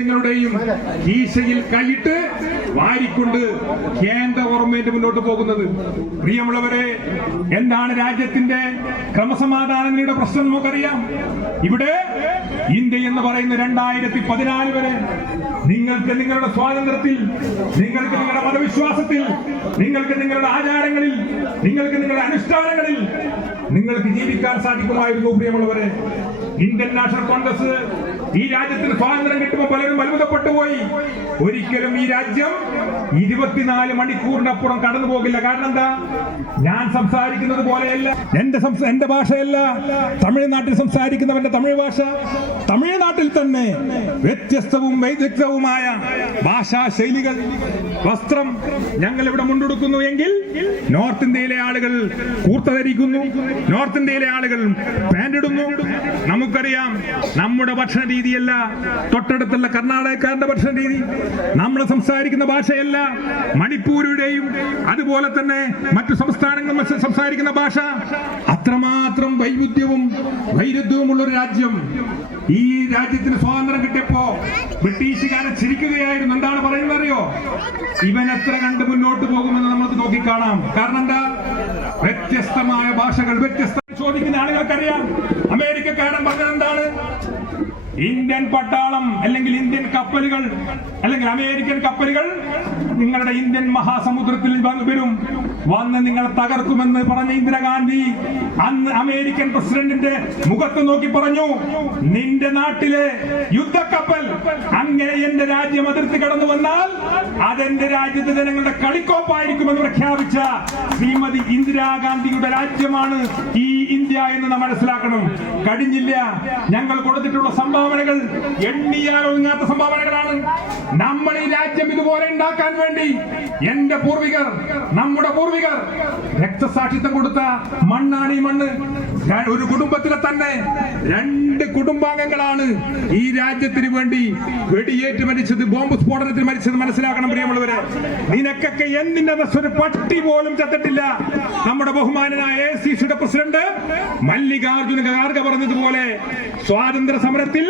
നിങ്ങളുടെയും കീശയിൽ കൈയിട്ട് വാരിക്കൊണ്ട് കേന്ദ്ര ഗവൺമെന്റ് മുന്നോട്ട് പോകുന്നത്. പ്രിയമുള്ളവരെ, എന്താണ് രാജ്യത്തിന്റെ ക്രമസമാധാനങ്ങളുടെ പ്രശ്നം നമുക്കറിയാം. ഇവിടെ ഇന്ത്യ എന്ന് പറയുന്ന 2014 വരെ നിങ്ങൾക്ക് നിങ്ങളുടെ സ്വാതന്ത്ര്യത്തിൽ, നിങ്ങൾക്ക് നിങ്ങളുടെ മതവിശ്വാസത്തിൽ, നിങ്ങൾക്ക് നിങ്ങളുടെ ആചാരങ്ങളിൽ, നിങ്ങൾക്ക് നിങ്ങളുടെ അനുഷ്ഠാനങ്ങളിൽ നിങ്ങൾക്ക് ജീവിക്കാൻ സാധിക്കുമായിരുന്നു. പ്രിയമുള്ളവരെ, ഇന്ത്യൻ നാഷണൽ കോൺഗ്രസ് ഈ രാജ്യത്തിന് സ്വാതന്ത്ര്യം കിട്ടുമ്പോൾ പലരും അത്ഭുതപ്പെട്ടു പോയി. ഒരിക്കലും ഈ രാജ്യം 24 മണിക്കൂറിനപ്പുറം കടന്നു പോകില്ല. കാരണം എന്താ? ഞാൻ സംസാരിക്കുന്നത് പോലെയല്ല, എന്റെ ഭാഷയല്ല തമിഴ്നാട്ടിൽ സംസാരിക്കുന്നവന്റെ തമിഴ് ഭാഷ. തമിഴ്നാട്ടിൽ തന്നെ വ്യത്യസ്തവും വൈദഗ്ധ്യവുമായ ഭാഷാ ശൈലികൾ, വസ്ത്രം ഞങ്ങൾ ഇവിടെ മുണ്ടെടുക്കുന്നു എങ്കിൽ നോർത്ത് ഇന്ത്യയിലെ ആളുകൾ കൂർത്ത ധരിക്കുന്നു, നോർത്ത് ഇന്ത്യയിലെ ആളുകൾ പാന്റ് ഇടുന്നു. നമുക്കറിയാം നമ്മുടെ ഭക്ഷണ രീതിയല്ല തൊട്ടടുത്തുള്ള കർണാടകക്കാരന്റെ ഭക്ഷണ രീതി, നമ്മൾ സംസാരിക്കുന്ന ഭാഷയല്ല മണിപ്പൂരുടെയും അതുപോലെ തന്നെ മറ്റു സംസ്ഥാനങ്ങളും സംസാരിക്കുന്ന ഭാഷ. അത്രമാത്രം വൈരുദ്ധ്യവുമുള്ള ഒരു രാജ്യം. ഈ രാജ്യത്തിന് സ്വാതന്ത്ര്യം കിട്ടിയപ്പോ ബ്രിട്ടീഷുകാരെ ചിരിക്കുകയായിരുന്നു. എന്താണ് പറയുന്നത് അറിയോ? ഇവൻ എത്ര കണ്ട് മുന്നോട്ട് പോകുമെന്ന് നമുക്ക് നോക്കിക്കാണാം. കാരണം എന്താ? വ്യത്യസ്തമായ ഭാഷകൾ, ചോദിക്കുന്ന ആളുകൾക്കറിയാം. അമേരിക്കക്കാരൻ പറഞ്ഞത് എന്താണ്? ഇന്ത്യൻ പട്ടാളം അല്ലെങ്കിൽ ഇന്ത്യൻ കപ്പലുകൾ അല്ലെങ്കിൽ അമേരിക്കൻ കപ്പലുകൾ നിങ്ങളുടെ ഇന്ത്യൻ മഹാസമുദ്രത്തിൽ വരും, വന്ന് നിങ്ങളെ തകർക്കുമെന്ന് പറഞ്ഞ ഇന്ദിരാഗാന്ധി അന്ന് അമേരിക്കൻ പ്രസിഡന്റിന്റെ മുഖത്ത് നോക്കി പറഞ്ഞു, നിന്റെ നാട്ടിലെ യുദ്ധക്കപ്പൽ അങ്ങനെ എന്റെ രാജ്യം അതിർത്തി കടന്നു വന്നാൽ അതെന്റെ രാജ്യത്തെ ജനങ്ങളുടെ കളിക്കോപ്പായിരിക്കുമെന്ന് പ്രഖ്യാപിച്ച ശ്രീമതി ഇന്ദിരാഗാന്ധിയുടെ രാജ്യമാണ് ഈ ഇന്ത്യ എന്ന് നാം മനസ്സിലാക്കണം. കഴിഞ്ഞില്ല. ഞങ്ങൾ കൊടുത്തിട്ടുള്ള സംഭാവനകൾ എണ്ണിയാൽ ഒതുങ്ങാത്ത സംഭാവനകളാണ്. നമ്മൾ ഈ രാജ്യം ഇതുപോലെ ഉണ്ടാക്കാൻ വേണ്ടി എന്റെ പൂർവികർ, നമ്മുടെ പൂർവികർ രക്തസാക്ഷിത്വം കൊടുത്ത മണ്ണാണ് ഈ മണ്ണ്. ഒരു കുടുംബത്തിലെ തന്നെ 2 കുടുംബാംഗങ്ങളാണ് ഈ രാജ്യത്തിന് വേണ്ടി വെടിയേറ്റ് മരിച്ചത്, ബോംബ് സ്ഫോടനത്തിൽ മരിച്ചത്. മനസ്സിലാക്കണം പ്രിയമുള്ളവരെ. നിനക്കൊക്കെ എന്തിന്റെ ഒരു പട്ടി പോലും ചത്തിട്ടില്ല. നമ്മുടെ ബഹുമാനനായ AICC പ്രസിഡന്റ് മല്ലികാർജുന ഖാർഗെ പറഞ്ഞതുപോലെ സ്വാതന്ത്ര്യ സമരത്തിൽ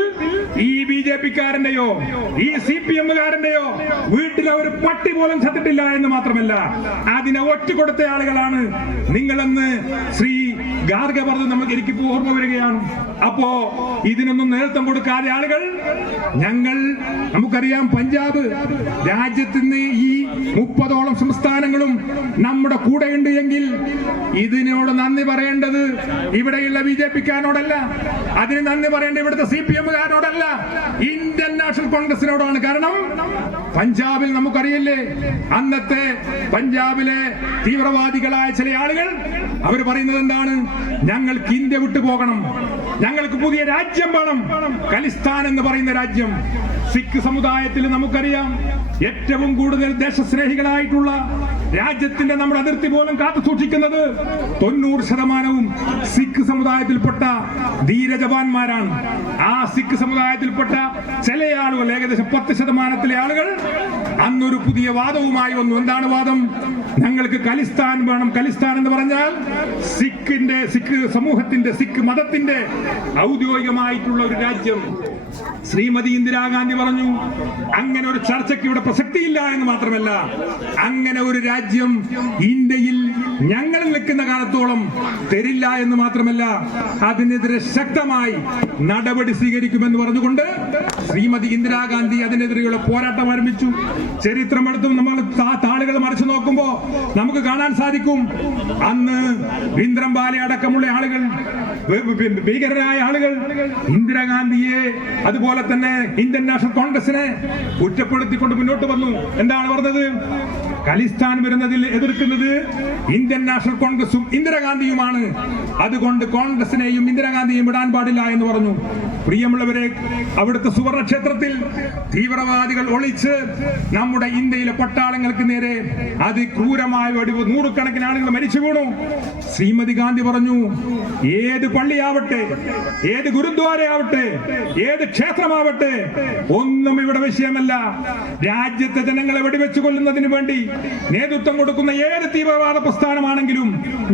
ഈ BJP-കാരന്റെയോ ഈ CPM-കാരന്റെയോ വീട്ടിൽ ഒരു പട്ടി പോലും ചത്തിട്ടില്ല എന്ന് മാത്രമല്ല, അതിനെ ഒറ്റ കൊടുത്ത ആളുകളാണ് നിങ്ങളെന്ന് ശ്രീ ഖാർഗെ പറഞ്ഞത് എനിക്കിപ്പോ ഓർമ്മ വരികയാണ്. അപ്പോ ഇതിനൊന്നും നേതൃത്വം കൊടുക്കാതെ ആളുകൾ, നമുക്കറിയാം പഞ്ചാബ് രാജ്യത്തിന് ഈ 30ഓളം സംസ്ഥാനങ്ങളും നമ്മുടെ കൂടെയുണ്ട് എങ്കിൽ ഇതിനോട് നന്ദി പറയേണ്ടത് ഇവിടെയുള്ള BJP-കാരനോടല്ല, അതിന് നന്ദി പറയേണ്ടത് ഇവിടുത്തെ CPM-കാരനോടല്ല, ഇന്ത്യൻ നാഷണൽ കോൺഗ്രസിനോടാണ്. കാരണം പഞ്ചാബിൽ നമുക്കറിയില്ലേ, അന്നത്തെ പഞ്ചാബിലെ തീവ്രവാദികളായ ചില ആളുകൾ അവർ പറയുന്നത് എന്താണ്? ഞങ്ങൾക്ക് ഇന്ത്യ വിട്ടു പോകണം, ഞങ്ങൾക്ക് പുതിയ രാജ്യം വേണം, ഖലിസ്ഥാൻ എന്ന് പറയുന്ന രാജ്യം. സിഖ് സമുദായത്തിൽ നമുക്കറിയാം ഏറ്റവും കൂടുതൽ ദേശസ്നേഹികളായിട്ടുള്ള രാജ്യത്തിന്റെ നമ്മുടെ അതിർത്തി പോലും കാത്തു സൂക്ഷിക്കുന്നത് 90% സിഖ് സമുദായത്തിൽപ്പെട്ട ധീരജവാന്മാരാണ്. ആ സിഖ് സമുദായത്തിൽപ്പെട്ട ചില ആളുകൾ, ഏകദേശം 10% ആളുകൾ അന്നൊരു പുതിയ വാദവുമായി വന്നു. എന്താണ് വാദം? ഞങ്ങൾക്ക് ഖലിസ്ഥാൻ വേണം. ഖലിസ്ഥാൻ എന്ന് പറഞ്ഞാൽ സിഖ് സമൂഹത്തിന്റെ, സിഖ് മതത്തിന്റെ ഔദ്യോഗികമായിട്ടുള്ള ഒരു രാജ്യം. ശ്രീമതി ഇന്ദിരാഗാന്ധി പറഞ്ഞു, അങ്ങനെ ഒരു ചർച്ചയ്ക്ക് ഇവിടെ പ്രസക്തിയില്ല എന്ന് മാത്രമല്ല, അങ്ങനെ ഒരു രാജ്യം ഇന്ത്യയിൽ ഞങ്ങൾ നിൽക്കുന്ന കാലത്തോളം തരില്ല എന്ന് മാത്രമല്ല, അതിനെതിരെ ശക്തമായി നടപടി സ്വീകരിക്കുമെന്ന് പറഞ്ഞുകൊണ്ട് ശ്രീമതി ഇന്ദിരാഗാന്ധി അതിനെതിരെയുള്ള പോരാട്ടം ആരംഭിച്ചു. ചരിത്രമെടുത്തും നമ്മൾ താളുകൾ മറിച്ചു നോക്കുമ്പോൾ നമുക്ക് കാണാൻ സാധിക്കും, അന്ന് വിന്ദ്രംബാലെ അടക്കമുള്ള ആളുകൾ, ഭീകരരായ ആളുകൾ ഇന്ദിരാഗാന്ധിയെ അതുപോലെ തന്നെ ഇന്ത്യൻ നാഷണൽ കോൺഗ്രസിനെ കുറ്റപ്പെടുത്തിക്കൊണ്ട് മുന്നോട്ട് വന്നു. എന്താണ് പറഞ്ഞത്? ഖലിസ്ഥാൻ വരുന്നതിൽ എതിർക്കുന്നത് ഇന്ത്യൻ നാഷണൽ കോൺഗ്രസും ഇന്ദിരാഗാന്ധിയുമാണ്, അതുകൊണ്ട് കോൺഗ്രസിനെയും ഇന്ദിരാഗാന്ധിയും വിടാൻ പാടില്ല എന്ന് പറഞ്ഞു. പ്രിയമുള്ളവരെ, അവിടുത്തെ സുവർണ ക്ഷേത്രത്തിൽ തീവ്രവാദികൾ ഒളിച്ച് നമ്മുടെ ഇന്ത്യയിലെ പട്ടാളങ്ങൾക്ക് നേരെ അതിക്രൂരമായ വെടിവ്, 100 കണക്കിന് ആളുകൾ മരിച്ചു വീണു. ശ്രീമതി ഗാന്ധി പറഞ്ഞു, ഏത് പള്ളിയാവട്ടെ, ഏത് ഗുരുദ്വാരയാവട്ടെ, ഏത് ക്ഷേത്രമാവട്ടെ, ഒന്നും ഇവിടെ വിഷയമല്ല. രാജ്യത്തെ ജനങ്ങളെ വെടിവെച്ചു കൊല്ലുന്നതിന് വേണ്ടി നേതൃത്വം കൊടുക്കുന്ന ഏത് തീവ്രവാദ പ്രസ്ഥാനമാണെങ്കിലും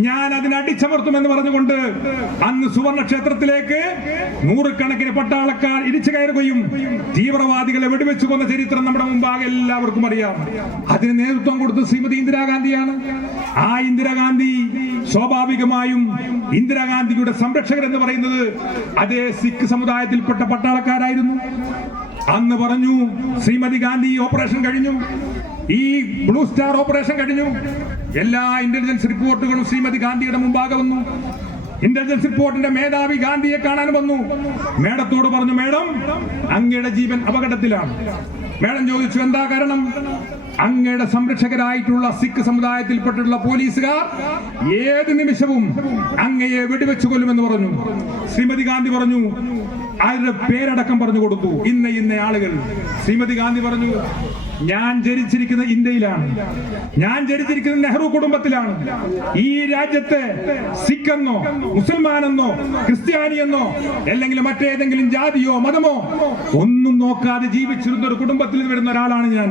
ഞാൻ അതിനെ അടിച്ചമർത്തുമെന്ന് പറഞ്ഞുകൊണ്ട് അന്ന് സുവർണ ക്ഷേത്രത്തിലേക്ക് നൂറുകണക്കിന് പട്ടാളക്കാർ ഇടിച്ചു കയറുകയും തീവ്രവാദികളെ വെടിവെച്ചു കൊന്ന ചരിത്രം നമ്മുടെ മുമ്പാകെ എല്ലാവർക്കും അറിയാം. അതിന് നേതൃത്വം കൊടുത്തത് ശ്രീമതി ഇന്ദിരാഗാന്ധിയാണ്. ആ ഇന്ദിരാഗാന്ധി സ്വാഭാവികമായും ഇന്ദിരാഗാന്ധിയുടെ സംരക്ഷകർ എന്ന് പറയുന്നത് അതേ സിഖ് സമുദായത്തിൽപ്പെട്ട പട്ടാളക്കാരായിരുന്നു. അന്ന് പറഞ്ഞു ശ്രീമതി ഗാന്ധി ഓപ്പറേഷൻ കഴിഞ്ഞു, ഈ ബ്ലൂ സ്റ്റാർ ഓപ്പറേഷൻ കഴിഞ്ഞു. എല്ലാ ഇന്റലിജൻസ് റിപ്പോർട്ടുകളും ശ്രീമതി ഗാന്ധിയുടെ മുമ്പാകെ വന്നു. ഇന്റലിജൻസ് റിപ്പോർട്ടിന്റെ മേധാവി ഗാന്ധിയെ കാണാൻ വന്നു. മേഡത്തോട് പറഞ്ഞു, മേഡം അങ്ങയുടെ ജീവൻ അപകടത്തിലാണ്. മേഡം ചോദിച്ചു, എന്താ കാരണം? അങ്ങയുടെ സംരക്ഷകരായിട്ടുള്ള സിഖ് സമുദായത്തിൽപ്പെട്ടുള്ള പോലീസുകാർ ഏത് നിമിഷവും അങ്ങയെ വെടിവെച്ചു കൊല്ലുമെന്ന് പറഞ്ഞു. ശ്രീമതി ഗാന്ധി പറഞ്ഞു, അവരുടെ പേരടക്കം പറഞ്ഞു കൊടുത്തു, ഇന്ന ആളുകൾ. ശ്രീമതി ഗാന്ധി പറഞ്ഞു, ഞാൻ ജനിച്ചിരിക്കുന്ന ഇന്ത്യയിലാണ്, ഞാൻ ജനിച്ചിരിക്കുന്ന നെഹ്റു കുടുംബത്തിലാണ്. ഈ രാജ്യത്തെ സിഖ് എന്നോ മുസൽമാനെന്നോ ക്രിസ്ത്യാനിയെന്നോ അല്ലെങ്കിൽ മറ്റേതെങ്കിലും ജാതിയോ മതമോ ഒന്നും നോക്കാതെ ജീവിച്ചിരുന്ന ഒരു കുടുംബത്തിൽ വരുന്ന ഒരാളാണ് ഞാൻ.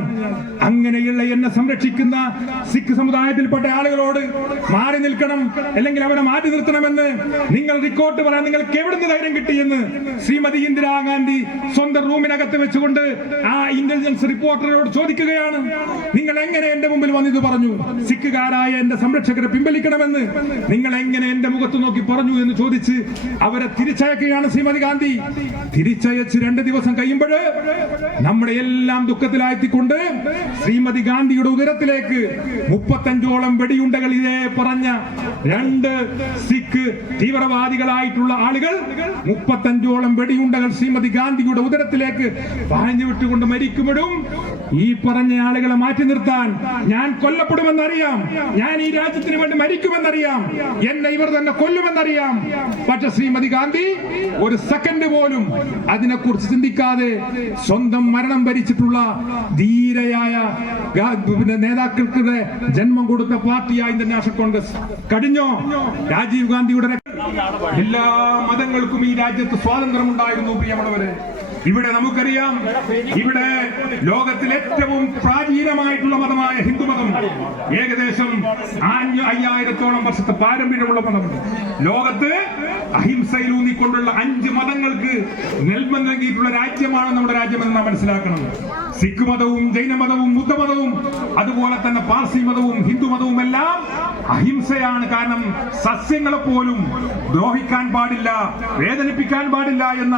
അങ്ങനെയുള്ള എന്നെ സംരക്ഷിക്കുന്ന സിഖ് സമുദായത്തിൽപ്പെട്ട ആളുകളോട് മാറി നിൽക്കണം, അല്ലെങ്കിൽ അവരെ മാറ്റി നിർത്തണമെന്ന് നിങ്ങൾ റിക്കോർഡ് പറയാൻ നിങ്ങൾക്ക് എവിടുന്ന് ധൈര്യം കിട്ടിയെന്ന് ശ്രീമതി ഇന്ദിരാഗാന്ധി സ്വന്തം റൂമിനകത്ത് വെച്ചുകൊണ്ട് ആ ഇന്റലിജൻസ് റിപ്പോർട്ടറോട് ചോദിക്കുകയാണ്. നിങ്ങൾ എങ്ങനെ എന്റെ മുമ്പിൽ വന്നിത് പറഞ്ഞു? സിഖുകാരായ എന്റെ സംരക്ഷകരെ പിൻവലിക്കണമെന്ന് നിങ്ങൾ എങ്ങനെ എന്റെ മുഖത്ത് നോക്കി പറഞ്ഞു എന്ന് ചോദിച്ച് അവരെ തിരിച്ചയക്കുകയാണ് ശ്രീമതി ഗാന്ധി. തിരിച്ചയച്ച് 2 ദിവസം കഴിയുമ്പോൾ നമ്മുടെ എല്ലാം ദുഃഖത്തിലായിക്കൊണ്ട് ശ്രീമതി ഗാന്ധിയുടെ ഉദരത്തിലേക്ക് 35ഓളം വെടിയുണ്ടകൾ ഇതേ പറഞ്ഞ 2 സിഖ് തീവ്രവാദികളായിട്ടുള്ള ആളുകൾ 35ഓളം വെടിയുണ്ടകൾ ശ്രീമതി ഗാന്ധിയുടെ ഉദരത്തിലേക്ക് പാഞ്ഞു വിട്ടുകൊണ്ട് മരിക്കുമ്പോഴും ഈ പറഞ്ഞ ആളുകളെ മാറ്റി നിർത്താൻ ഞാൻ കൊല്ലപ്പെടുമെന്നറിയാം, ഞാൻ ഈ രാജ്യത്തിന് വേണ്ടി മരിക്കുമെന്നറിയാം, എന്നെ ഇവർ തന്നെ കൊല്ലുമെന്നറിയാം. പക്ഷെ ശ്രീമതി ഗാന്ധി ഒരു സെക്കൻഡ് പോലും അതിനെക്കുറിച്ച് ചിന്തിക്കാതെ സ്വന്തം മരണം ഭരിച്ചിട്ടുള്ള ധീരയായ നേതാക്കൾക്ക് ജന്മം കൊടുത്ത പാർട്ടിയായ ഇന്ത്യൻ നാഷണൽ കോൺഗ്രസ്. കഴിഞ്ഞോ രാജീവ് ഗാന്ധിയുടെ എല്ലാ മതങ്ങൾക്കും ഈ രാജ്യത്ത് സ്വാതന്ത്ര്യം ഉണ്ടായിരുന്നു. പ്രിയമുള്ളവരെ, ഇവിടെ നമുക്കറിയാം, ഇവിടെ ലോകത്തിൽ ഏറ്റവും പ്രാചീനമായിട്ടുള്ള മതമായ ഹിന്ദുമതം ഏകദേശം 5000ഓളം വർഷത്തെ പാരമ്പര്യമുള്ള മതമുണ്ട്. ലോകത്ത് അഹിംസയിൽ ഊന്നിക്കൊണ്ടുള്ള 5 മതങ്ങൾക്ക് നെൽമ നൽകിയിട്ടുള്ള രാജ്യമാണ് നമ്മുടെ രാജ്യമെന്ന് നാം മനസ്സിലാക്കണം. സിഖ് മതവും ജൈനമതവും ബുദ്ധമതവും അതുപോലെ തന്നെ പാർസി മതവും ഹിന്ദു മതവും എല്ലാം അഹിംസയാണ്. കാരണം സസ്യങ്ങളെ പോലും ദ്രോഹിക്കാൻ പാടില്ല, വേദനിപ്പിക്കാൻ പാടില്ല എന്ന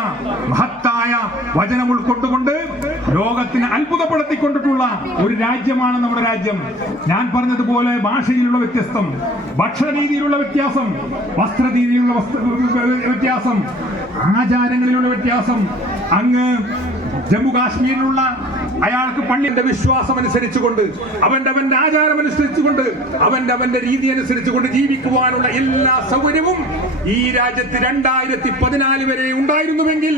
മഹത്തായ വചനം ഉൾക്കൊണ്ടുകൊണ്ട് ലോകത്തിന് അത്ഭുതപ്പെടുത്തിക്കൊണ്ടിട്ടുള്ള ഒരു രാജ്യമാണ് നമ്മുടെ രാജ്യം. ഞാൻ പറഞ്ഞതുപോലെ ഭാഷയിലുള്ള വ്യത്യസ്തം, ഭക്ഷണ രീതിയിലുള്ള വ്യത്യാസം, വസ്ത്രരീതിയിലുള്ള വ്യത്യാസം, ആചാരങ്ങളിലുള്ള വ്യത്യാസം. അങ്ങ് ജമ്മു കാശ്മീരിലുള്ള അയാൾക്ക് പള്ളിയുടെ വിശ്വാസം അനുസരിച്ചുകൊണ്ട് അവന്റെ ആചാരം അനുസരിച്ചുകൊണ്ട് അവന്റെ രീതി അനുസരിച്ചുകൊണ്ട് ജീവിക്കുവാനുള്ള എല്ലാ സൗകര്യവും ഈ രാജ്യത്ത് 2014 വരെ ഉണ്ടായിരുന്നുവെങ്കിൽ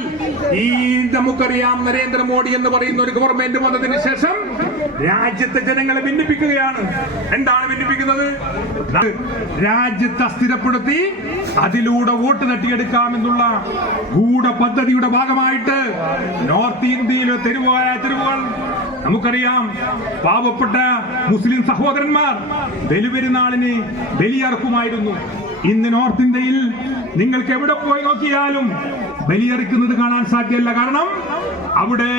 ഈ നമുക്കറിയാം നരേന്ദ്രമോദി എന്ന് പറയുന്ന ഒരു ഗവൺമെന്റ് വന്നതിന് ശേഷം രാജ്യത്തെ ജനങ്ങളെ ഭിന്നിപ്പിക്കുകയാണ്. എന്താണ് ഭിന്നിപ്പിക്കുന്നത്? രാജ്യത്തെ അസ്ഥിരപ്പെടുത്തി അതിലൂടെ വോട്ട് തട്ടിയെടുക്കാമെന്നുള്ള ഗൂഢ പദ്ധതിയുടെ ഭാഗമായിട്ട് നോർത്ത് ഇന്ത്യയിലെ തെരുവുകൾ നമുക്കറിയാം. പാവപ്പെട്ട മുസ്ലിം സഹോദരന്മാർ ബലിപെരുന്നാളിന് ബലിയർക്കുമായിരുന്നു. ഇന്ന് നോർത്ത് ഇന്ത്യയിൽ നിങ്ങൾക്ക് എവിടെ പോയി നോക്കിയാലും ബലിയറിക്കുന്നത് കാണാൻ സാധ്യമല്ല. കാരണം അവിടെ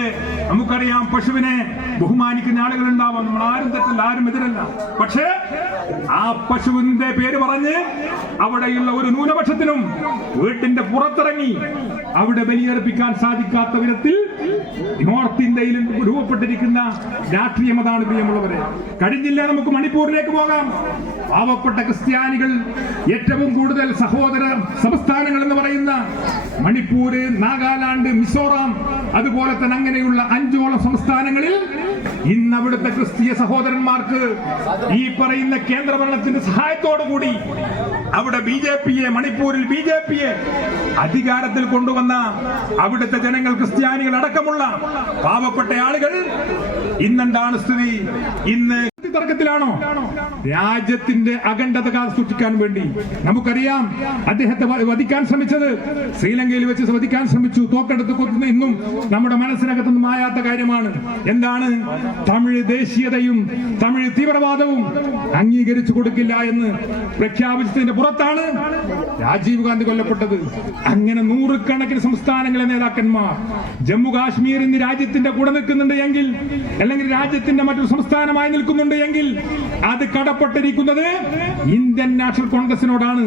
നമുക്കറിയാം പശുവിനെ ബഹുമാനിക്കുന്ന ആളുകൾ ഉണ്ടാവാം. നമ്മൾ ആരും തെറ്റല്ല, ആരും എതിരല്ല. പക്ഷേ ആ പശുവിന്റെ പേര് പറഞ്ഞ് അവിടെയുള്ള ഒരു ന്യൂനപക്ഷത്തിനും വീട്ടിന്റെ പുറത്തിറങ്ങി അവിടെ ബലിയർപ്പിക്കാൻ സാധിക്കാത്ത വിധത്തിൽ നോർത്ത് ഇന്ത്യയിൽ രൂപപ്പെട്ടിരിക്കുന്ന രാഷ്ട്രീയം അതാണ്. പ്രിയമുള്ളവരെ, കഴിഞ്ഞില്ല നമുക്ക് മണിപ്പൂരിലേക്ക് പോകാം. പാവപ്പെട്ട ക്രിസ്ത്യാനികൾ ഏറ്റവും കൂടുതൽ സഹോദര സംസ്ഥാനങ്ങൾ എന്ന് പറയുന്ന മണിപ്പൂര്, നാഗാലാൻഡ്, മിസോറാം, അതുപോലെ തന്നെ അങ്ങനെയുള്ള 5ഓളം സംസ്ഥാനങ്ങളിൽ ഇന്ന് അവിടുത്തെ ക്രിസ്തീയ സഹോദരന്മാർക്ക് ഈ പറയുന്ന കേന്ദ്ര ഭരണത്തിന്റെ സഹായത്തോടു കൂടി അവിടെ മണിപ്പൂരിൽ ബി ജെ പിയെ അധികാരത്തിൽ കൊണ്ടുവന്ന അവിടുത്തെ ജനങ്ങൾ, ക്രിസ്ത്യാനികൾ അടക്കമുള്ള പാവപ്പെട്ട ആളുകൾ ഇന്നെന്താണ് സ്ഥിതി? ഇന്ന് തർക്കത്തിലാണോ? രാജ്യത്തിന്റെ അഖണ്ഡത കാത്തുസൂക്ഷിക്കാൻ വേണ്ടി. നമുക്കറിയാം അദ്ദേഹത്തെ വധിക്കാൻ ശ്രമിച്ചത്, ശ്രീലങ്കയിൽ വെച്ച് വധിക്കാൻ ശ്രമിച്ചു, തോക്കെടുത്ത് കൊത്തുന്ന ഇന്നും നമ്മുടെ മനസ്സിനകത്തുനിന്ന് മായാത്ത കാര്യമാണ്. എന്താണ്? തമിഴ് ദേശീയതയും തമിഴ് തീവ്രവാദവും അംഗീകരിച്ചു കൊടുക്കില്ല എന്ന് പ്രഖ്യാപിച്ചതിന്റെ പുറത്താണ് രാജീവ് ഗാന്ധി കൊല്ലപ്പെട്ടത്. അങ്ങനെ നൂറുകണക്കിന് സംസ്ഥാനങ്ങളിലെ നേതാക്കന്മാർ ജമ്മു കാശ്മീർ ഇന്ന് രാജ്യത്തിന്റെ കൂടെ നിൽക്കുന്നുണ്ട് എങ്കിൽ, അല്ലെങ്കിൽ രാജ്യത്തിന്റെ മറ്റൊരു സംസ്ഥാനമായി നിൽക്കുന്നുണ്ട് എങ്കിൽ അത് കടപ്പെട്ടിരിക്കുന്നത് ഇന്ത്യൻ നാഷണൽ കോൺഗ്രസിനോടാണ്.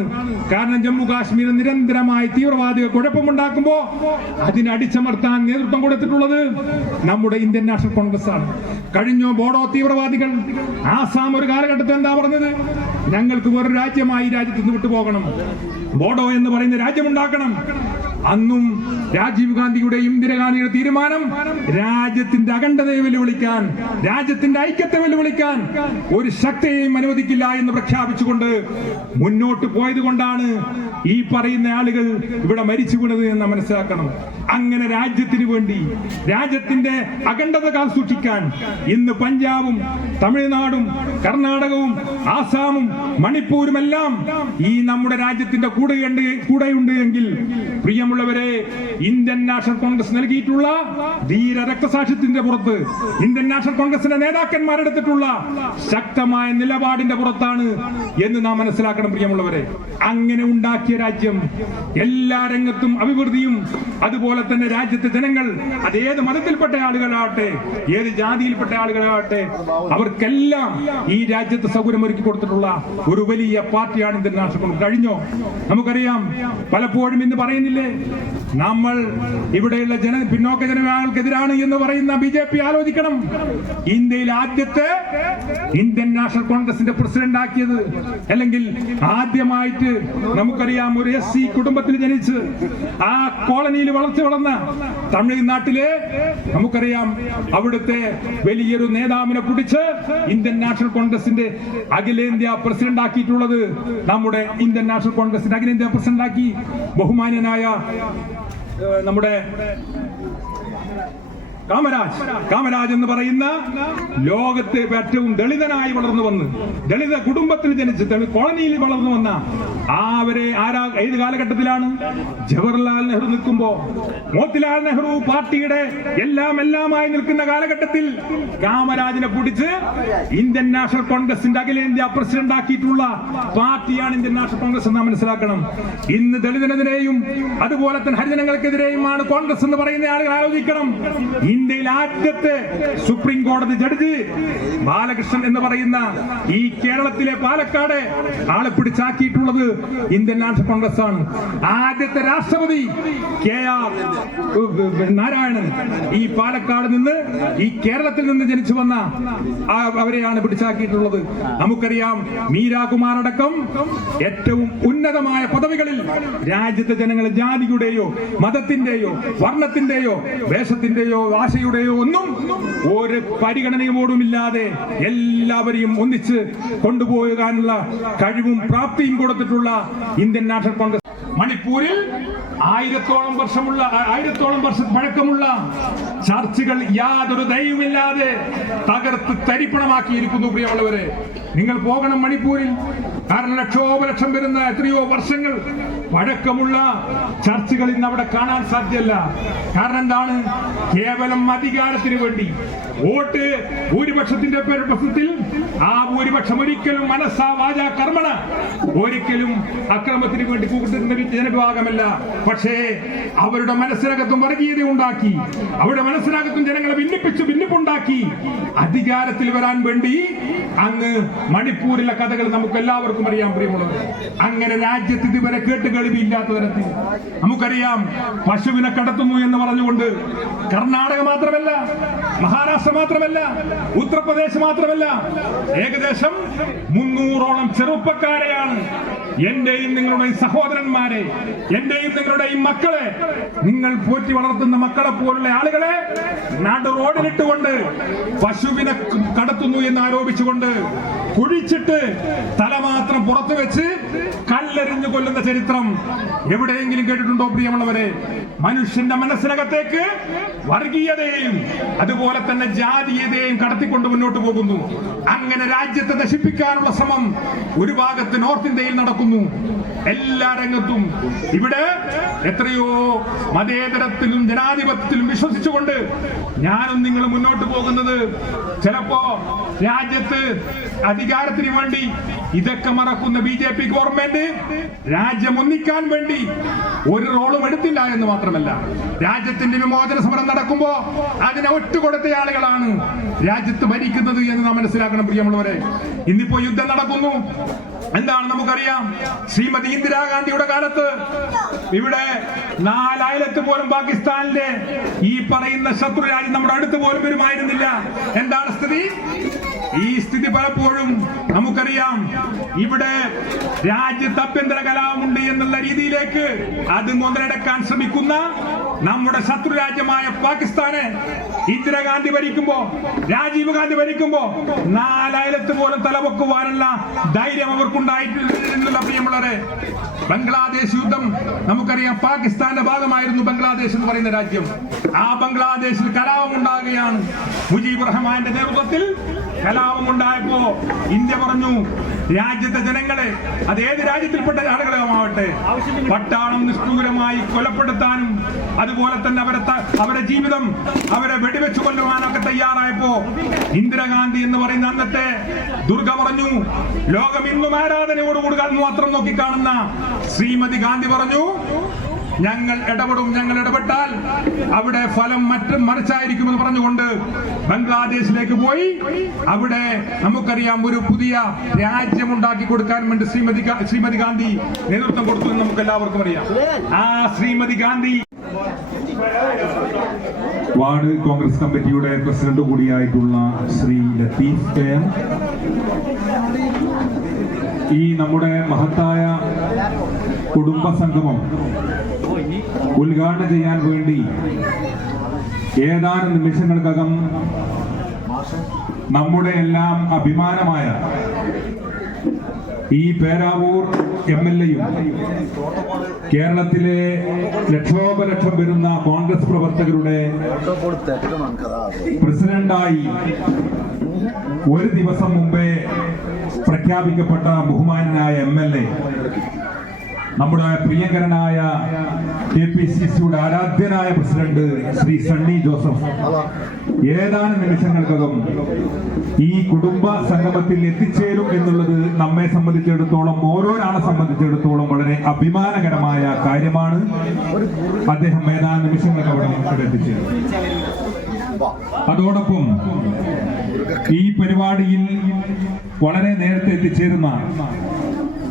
കാരണം ജമ്മു കാശ്മീർ നിരന്തരമായി തീവ്രവാദികൾ കുഴപ്പമുണ്ടാക്കുമ്പോ അതിനെ അടിച്ചമർത്താൻ നേതൃത്വം കൊടുത്തിട്ടുള്ളത് നമ്മുടെ ഇന്ത്യൻ നാഷണൽ കോൺഗ്രസ് ആണ്. കഴിഞ്ഞോ ബോഡോ തീവ്രവാദികൾ ആസാം ഒരു കാലഘട്ടത്തിൽ എന്താ പറഞ്ഞത്? ഞങ്ങൾക്ക് വേറെ രാജ്യമായി രാജ്യത്ത് നിന്ന് വിട്ടുപോകണം, ബോഡോ എന്ന് പറയുന്ന രാജ്യമുണ്ടാക്കണം. അന്നും രാജീവ് ഗാന്ധിയുടെയും ഇന്ദിരാഗാന്ധിയുടെ തീരുമാനം രാജ്യത്തിന്റെ അഖണ്ഡതയെ വെല്ലുവിളിക്കാൻ, രാജ്യത്തിന്റെ ഐക്യത്തെ വെല്ലുവിളിക്കാൻ ഒരു ശക്തിയെയും അനുവദിക്കില്ല എന്ന് പ്രഖ്യാപിച്ചുകൊണ്ട് മുന്നോട്ട് പോയത് കൊണ്ടാണ് ഈ പറയുന്ന ആളുകൾ ഇവിടെ മരിച്ചു വീണത് എന്ന് മനസ്സിലാക്കണം. അങ്ങനെ രാജ്യത്തിന് വേണ്ടി, രാജ്യത്തിന്റെ അഖണ്ഡത കാത്തുസൂക്ഷിക്കാൻ ഇന്ന് പഞ്ചാബും തമിഴ്നാടും കർണാടകവും ആസാമും മണിപ്പൂരും എല്ലാം ഈ നമ്മുടെ രാജ്യത്തിന്റെ കൂടെയുണ്ട് എങ്കിൽ പ്രിയമുള്ളവരെ, ഇന്ത്യൻ നാഷണൽ കോൺഗ്രസ് നൽകിയിട്ടുള്ള ധീര രക്തസാക്ഷ്യത്തിന്റെ പുറത്ത്, ഇന്ത്യൻ നാഷണൽ കോൺഗ്രസിന്റെ നേതാക്കന്മാരെടുത്തിട്ടുള്ള ശക്തമായ നിലപാടിന്റെ പുറത്താണ് എന്ന് നാം മനസ്സിലാക്കണം. പ്രിയമുള്ളവരെ, അങ്ങനെ ഉണ്ടാക്കിയ രാജ്യം എല്ലാ രംഗത്തും അഭിവൃദ്ധിയും, അതുപോലെ തന്നെ രാജ്യത്തെ ജനങ്ങൾ അത് ഏത് മതത്തിൽപ്പെട്ട ആളുകളാകട്ടെ, ഏത് ജാതിയിൽപ്പെട്ട ആളുകളാകട്ടെ, അവർക്കെല്ലാം ഈ രാജ്യത്ത് സൗകര്യമൊരുക്കി കൊടുത്തിട്ടുള്ള ഒരു വലിയ പാർട്ടിയാണ് ഇന്ത്യൻ നാഷണൽ കോൺഗ്രസ്. കഴിഞ്ഞോ? നമുക്കറിയാം, പലപ്പോഴും ഇന്ന് പറയുന്നില്ലേ, നമ്മൾ ഇവിടെയുള്ള പിന്നോക്ക ജനവിഭാഗങ്ങൾക്കെതിരാണ് എന്ന് പറയുന്ന BJP ആലോചിക്കണം. ഇന്ത്യയിൽ ആദ്യത്തെ ഇന്ത്യൻ നാഷണൽ കോൺഗ്രസിന്റെ പ്രസിഡന്റ് ആക്കിയത്, അല്ലെങ്കിൽ ആദ്യമായിട്ട് നമുക്കറിയാം ഒരു SC കുടുംബത്തിൽ ജനിച്ച് ആ കോളനിയിൽ വളർന്ന തമിഴ്നാട്ടിലെ നമുക്കറിയാം അവിടുത്തെ വലിയൊരു നേതാവിനെ പിടിച്ച് ഇന്ത്യൻ നാഷണൽ കോൺഗ്രസിന്റെ അഖിലേന്ത്യാ പ്രസിഡന്റ് ആക്കിയിട്ടുള്ളത് നമ്മുടെ ഇന്ത്യൻ നാഷണൽ കോൺഗ്രസിന്റെ അഖിലേന്ത്യാ പ്രസിഡന്റ് ആക്കി ബഹുമാന്യനായ നമ്മുടെ കാമരാജ് എന്ന് പറയുന്ന ലോകത്തെ ഏറ്റവും ദളിതനായി വളർന്നു വന്ന്, ദളിത കുടുംബത്തിൽ ജനിച്ച് കോളനിയിൽ വളർന്നു വന്ന അവരെ ഏത് കാലഘട്ടത്തിലാണ്? ജവഹർലാൽ നെഹ്റു നിൽക്കുമ്പോ, മോത്തിലാൽ നെഹ്റു പാർട്ടിയുടെ എല്ലാമായി നിൽക്കുന്ന കാലഘട്ടത്തിൽ കാമരാജിനെ പിടിച്ച് ഇന്ത്യൻ നാഷണൽ കോൺഗ്രസിന്റെ അഖിലേന്ത്യാ പ്രസിഡന്റ് ആക്കിയിട്ടുള്ള പാർട്ടിയാണ് ഇന്ത്യൻ നാഷണൽ കോൺഗ്രസ് എന്ന് മനസ്സിലാക്കണം. ഇന്ന് ദളിതനെതിരെയും അതുപോലെ തന്നെ ഹരിജനങ്ങൾക്കെതിരെയുമാണ് കോൺഗ്രസ് എന്ന് പറയുന്ന ആളുകൾ ആലോചിക്കണം. ഇന്ത്യയിൽ ആദ്യത്തെ സുപ്രീം കോടതി ജഡ്ജി ബാലകൃഷ്ണൻ എന്ന് പറയുന്ന ഈ കേരളത്തിലെ പാലക്കാട് ആളെ പിടിച്ചാക്കിയിട്ടുള്ളത് ഇന്ത്യൻ നാഷണൽ കോൺഗ്രസ് ആണ്. ആദ്യത്തെ രാഷ്ട്രപതി KR നാരായണൻ ഈ പാലക്കാട് നിന്ന്, ഈ കേരളത്തിൽ നിന്ന് ജനിച്ചു വന്ന അവരെയാണ് പിടിച്ചാക്കിയിട്ടുള്ളത്. നമുക്കറിയാം, മീരാകുമാർ അടക്കം ഏറ്റവും ഉന്നതമായ പദവികളിൽ രാജ്യത്തെ ജനങ്ങളെ ജാതിയുടെയോ മതത്തിന്റെയോ വർണ്ണത്തിന്റെയോ വേഷത്തിന്റെയോ ഭാഷയുടെയോ ഒന്നും ഒരു പരിഗണനയോടുമില്ലാതെ എല്ലാവരെയും ഒന്നിച്ച് കൊണ്ടുപോകാനുള്ള കഴിവും പ്രാപ്തിയും കൊടുത്തിട്ടുള്ള ഇന്ത്യൻ നാഷണൽ കോൺഗ്രസ് മണിപ്പൂരിൽ 1000 വർഷം പഴക്കമുള്ള ചർച്ചുകൾ യാതൊരു ദയവുമില്ലാതെ തകർത്ത് തരിപ്പണമാക്കിയിരിക്കുന്നു. പ്രിയമുള്ളവരെ, നിങ്ങൾ പോകണം മണിപ്പൂരിൽ. കാരണം ലക്ഷോപലക്ഷം വരുന്ന എത്രയോ വർഷങ്ങൾ പഴക്കമുള്ള ചർച്ചുകൾ ഇന്ന് അവിടെ കാണാൻ സാധ്യമല്ല. കാരണം എന്താണ്? കേവലം അധികാരത്തിന് വേണ്ടി, വോട്ട് ഭൂരിപക്ഷത്തിന്റെ പ്രശ്നത്തിൽ ആ ഭൂരിപക്ഷം ഒരിക്കലും മനസ്സാ വാചാ കർമ്മണ ഒരിക്കലും അക്രമത്തിന് വേണ്ടി കൂട്ടുന്ന ജനവിഭാഗമല്ല. പക്ഷേ അവരുടെ മനസ്സിനകത്തും വർഗീയത ഉണ്ടാക്കി, അവരുടെ മനസ്സിനകത്തും ജനങ്ങളെ ഭിന്നിപ്പുണ്ടാക്കി അധികാരത്തിൽ വരാൻ വേണ്ടി അങ്ങ് മണിപ്പൂരിലെ കഥകൾ നമുക്ക് എല്ലാവർക്കും അറിയാം. പ്രിയമുള്ളത്, അങ്ങനെ രാജ്യത്ത് ഇതുവരെ കേട്ടുകേൾവിയില്ലാത്ത തരത്തിൽ നമുക്കറിയാം പശുവിനെ കടത്തുന്നു എന്ന് പറഞ്ഞുകൊണ്ട് കർണാടക മാത്രമല്ല, മഹാരാഷ്ട്ര മാത്രമല്ല, ഉത്തർപ്രദേശ് മാത്രമല്ല, ഏകദേശം 300ഓളം ചെറുപ്പക്കാരെയാണ്, എന്റെയും നിങ്ങളുടെയും സഹോദരന്മാരെ, എന്റെയും നിങ്ങളുടെയും മക്കളെ, നിങ്ങൾ പോറ്റി വളർത്തുന്ന മക്കളെ പോലുള്ള ആളുകളെ നാട് റോഡിലിട്ടുകൊണ്ട് പശുവിനെ കടത്തുന്നു എന്ന് ആരോപിച്ചുകൊണ്ട് കുഴിച്ചിട്ട് തല മാത്രം പുറത്തു വെച്ച് കല്ല് കല്ലെറിഞ്ഞു കൊല്ലുന്ന ചരിത്രം എവിടെയെങ്കിലും കേട്ടിട്ടുണ്ടോ പ്രിയമുള്ളവരെ? മനുഷ്യന്റെ മനസ്സിനകത്തേക്ക് വർഗീയതയെയും അതുപോലെ തന്നെ ജാതീയതയെയും കടത്തിക്കൊണ്ട് മുന്നോട്ട് പോകുന്നു. അങ്ങനെ രാജ്യത്തെ നശിപ്പിക്കാനുള്ള ശ്രമം ഒരു ഭാഗത്ത് നോർത്ത് ഇന്ത്യയിൽ നടക്കുന്നു. എല്ലാ രംഗത്തും ഇവിടെ എത്രയോ മതേതരത്തിലും ജനാധിപത്യത്തിലും വിശ്വസിച്ചുകൊണ്ട് ഞാനും നിങ്ങൾ മുന്നോട്ട് പോകുന്നത് ചിലപ്പോ രാജ്യത്ത് അധികാരത്തിന് വേണ്ടി ഇതൊക്കെ മറക്കുന്ന BJP ഗവൺമെന്റ് രാജ്യം ഒന്നിക്കാൻ വേണ്ടി ഒരു റോളും എടുത്തില്ല എന്ന് മാത്രമല്ല, രാജ്യത്തിന്റെ വിമോചന സമരം നടക്കുമ്പോ അതിനെ ഒറ്റുകൊടുത്ത ആളുകളാണ് രാജ്യത്ത് ഭരിക്കുന്നത് എന്ന് നാം മനസ്സിലാക്കണം പ്രിയമുള്ളവരെ. ഇന്നിപ്പോ യുദ്ധം നടക്കുന്നു. എന്താണ് നമുക്കറിയാം? ശ്രീമതി ഇന്ദിരാഗാന്ധിയുടെ കാലത്ത് ഇവിടെ 4 അയലത്ത് പോലും പാകിസ്ഥാനിലെ ഈ പറയുന്ന ശത്രു രാജ്യം നമ്മുടെ അടുത്ത് പോലും വരുമായിരുന്നില്ല. എന്താണ് സ്ഥിതി? ഈ സ്ഥിതി പലപ്പോഴും നമുക്കറിയാം. ഇവിടെ രാജ്യത്ത് ആഭ്യന്തര കലാപമുണ്ട് എന്നുള്ള രീതിയിലേക്ക് അത് മുതലെടുക്കാൻ ശ്രമിക്കുന്ന നമ്മുടെ ശത്രു രാജ്യമായ പാകിസ്ഥാനെ ഇന്ദിരാഗാന്ധി ഭരിക്കുമ്പോ, രാജീവ് ഗാന്ധി ഭരിക്കുമ്പോ 4 അയലത്ത് പോലും തലപൊക്കുവാനുള്ള ധൈര്യം അവർക്കുണ്ടായിട്ടില്ല പ്രിയമുള്ളവരെ. ബംഗ്ലാദേശ് യുദ്ധം നമുക്കറിയാം. പാകിസ്ഥാന്റെ ഭാഗമായിരുന്നു ബംഗ്ലാദേശ് എന്ന് പറയുന്ന രാജ്യം. ആ ബംഗ്ലാദേശിൽ കലാപം ഉണ്ടാകുകയാണ്. മുജീബുർ റഹ്മാന്റെ നേതൃത്വത്തിൽ കലാപമുണ്ടായപ്പോ ഇന്ത്യ പറഞ്ഞു, രാജ്യത്തെ ജനങ്ങളെ, അത് ഏത് രാജ്യത്തിൽപ്പെട്ട ആളുകളാവട്ടെ, പട്ടാളം നിഷ്ഠൂരമായി കൊലപ്പെടുത്താനും അതുപോലെ തന്നെ അവരുടെ ജീവിതം അവരെ വെടിവെച്ചു കൊല്ലുവാനൊക്കെ തയ്യാറായപ്പോ ഇന്ദിരാഗാന്ധി എന്ന് പറയുന്ന അന്നത്തെ ദുർഗ പറഞ്ഞു, ലോകം ഇന്നും ആരാധനയോടുകൂടി മാത്രം നോക്കിക്കാണുന്ന ശ്രീമതി ഗാന്ധി പറഞ്ഞു, ഞങ്ങൾ ഇടപെടും, ഞങ്ങൾ ഇടപെട്ടാൽ അവിടെ ഫലം മറിച്ചായിരിക്കുമെന്ന് പറഞ്ഞുകൊണ്ട് ബംഗ്ലാദേശിലേക്ക് പോയി അവിടെ നമുക്കറിയാം ഒരു പുതിയ രാജ്യം ഉണ്ടാക്കി കൊടുക്കാൻ വേണ്ടി ശ്രീമതി ഗാന്ധി നേതൃത്വം കൊടുത്തു എന്ന് നമുക്ക് എല്ലാവർക്കും അറിയാം. ആ ശ്രീമതി ഗാന്ധി വാർഡ് കോൺഗ്രസ് കമ്മിറ്റിയുടെ പ്രസിഡന്റ് കൂടിയായിട്ടുള്ള ശ്രീ ലത്തീഫ് KM ഈ നമ്മുടെ മഹത്തായ കുടുംബ സംഗമം ഉദ്ഘാടനം ചെയ്യാൻ വേണ്ടി ഏതാനും നിമിഷങ്ങൾക്കകം നമ്മുടെ എല്ലാം അഭിമാനമായ ഈ പേരാവൂർ MLA-യും കേരളത്തിലെ ലക്ഷോപലക്ഷം വരുന്ന കോൺഗ്രസ് പ്രവർത്തകരുടെ പ്രസിഡന്റായി ഒരു ദിവസം മുമ്പേ പ്രഖ്യാപിക്കപ്പെട്ട ബഹുമാനായ MLA നമ്മുടെ പ്രിയങ്കരനായ KPCCയുടെ ആരാധ്യനായ പ്രസിഡന്റ് ശ്രീ സണ്ണി ജോസഫ് ഏതാനും നിമിഷങ്ങൾക്കകം ഈ കുടുംബ സംഗമത്തിൽ എത്തിച്ചേരും എന്നുള്ളത് നമ്മെ സംബന്ധിച്ചിടത്തോളം, ഓരോരാളെ സംബന്ധിച്ചിടത്തോളം വളരെ അഭിമാനകരമായ കാര്യമാണ്. അദ്ദേഹം ഏതാനും നിമിഷങ്ങൾക്ക് അവിടെ എത്തിച്ചേരും. അതോടൊപ്പം ഈ പരിപാടിയിൽ വളരെ നേരത്തെ എത്തിച്ചേരുന്ന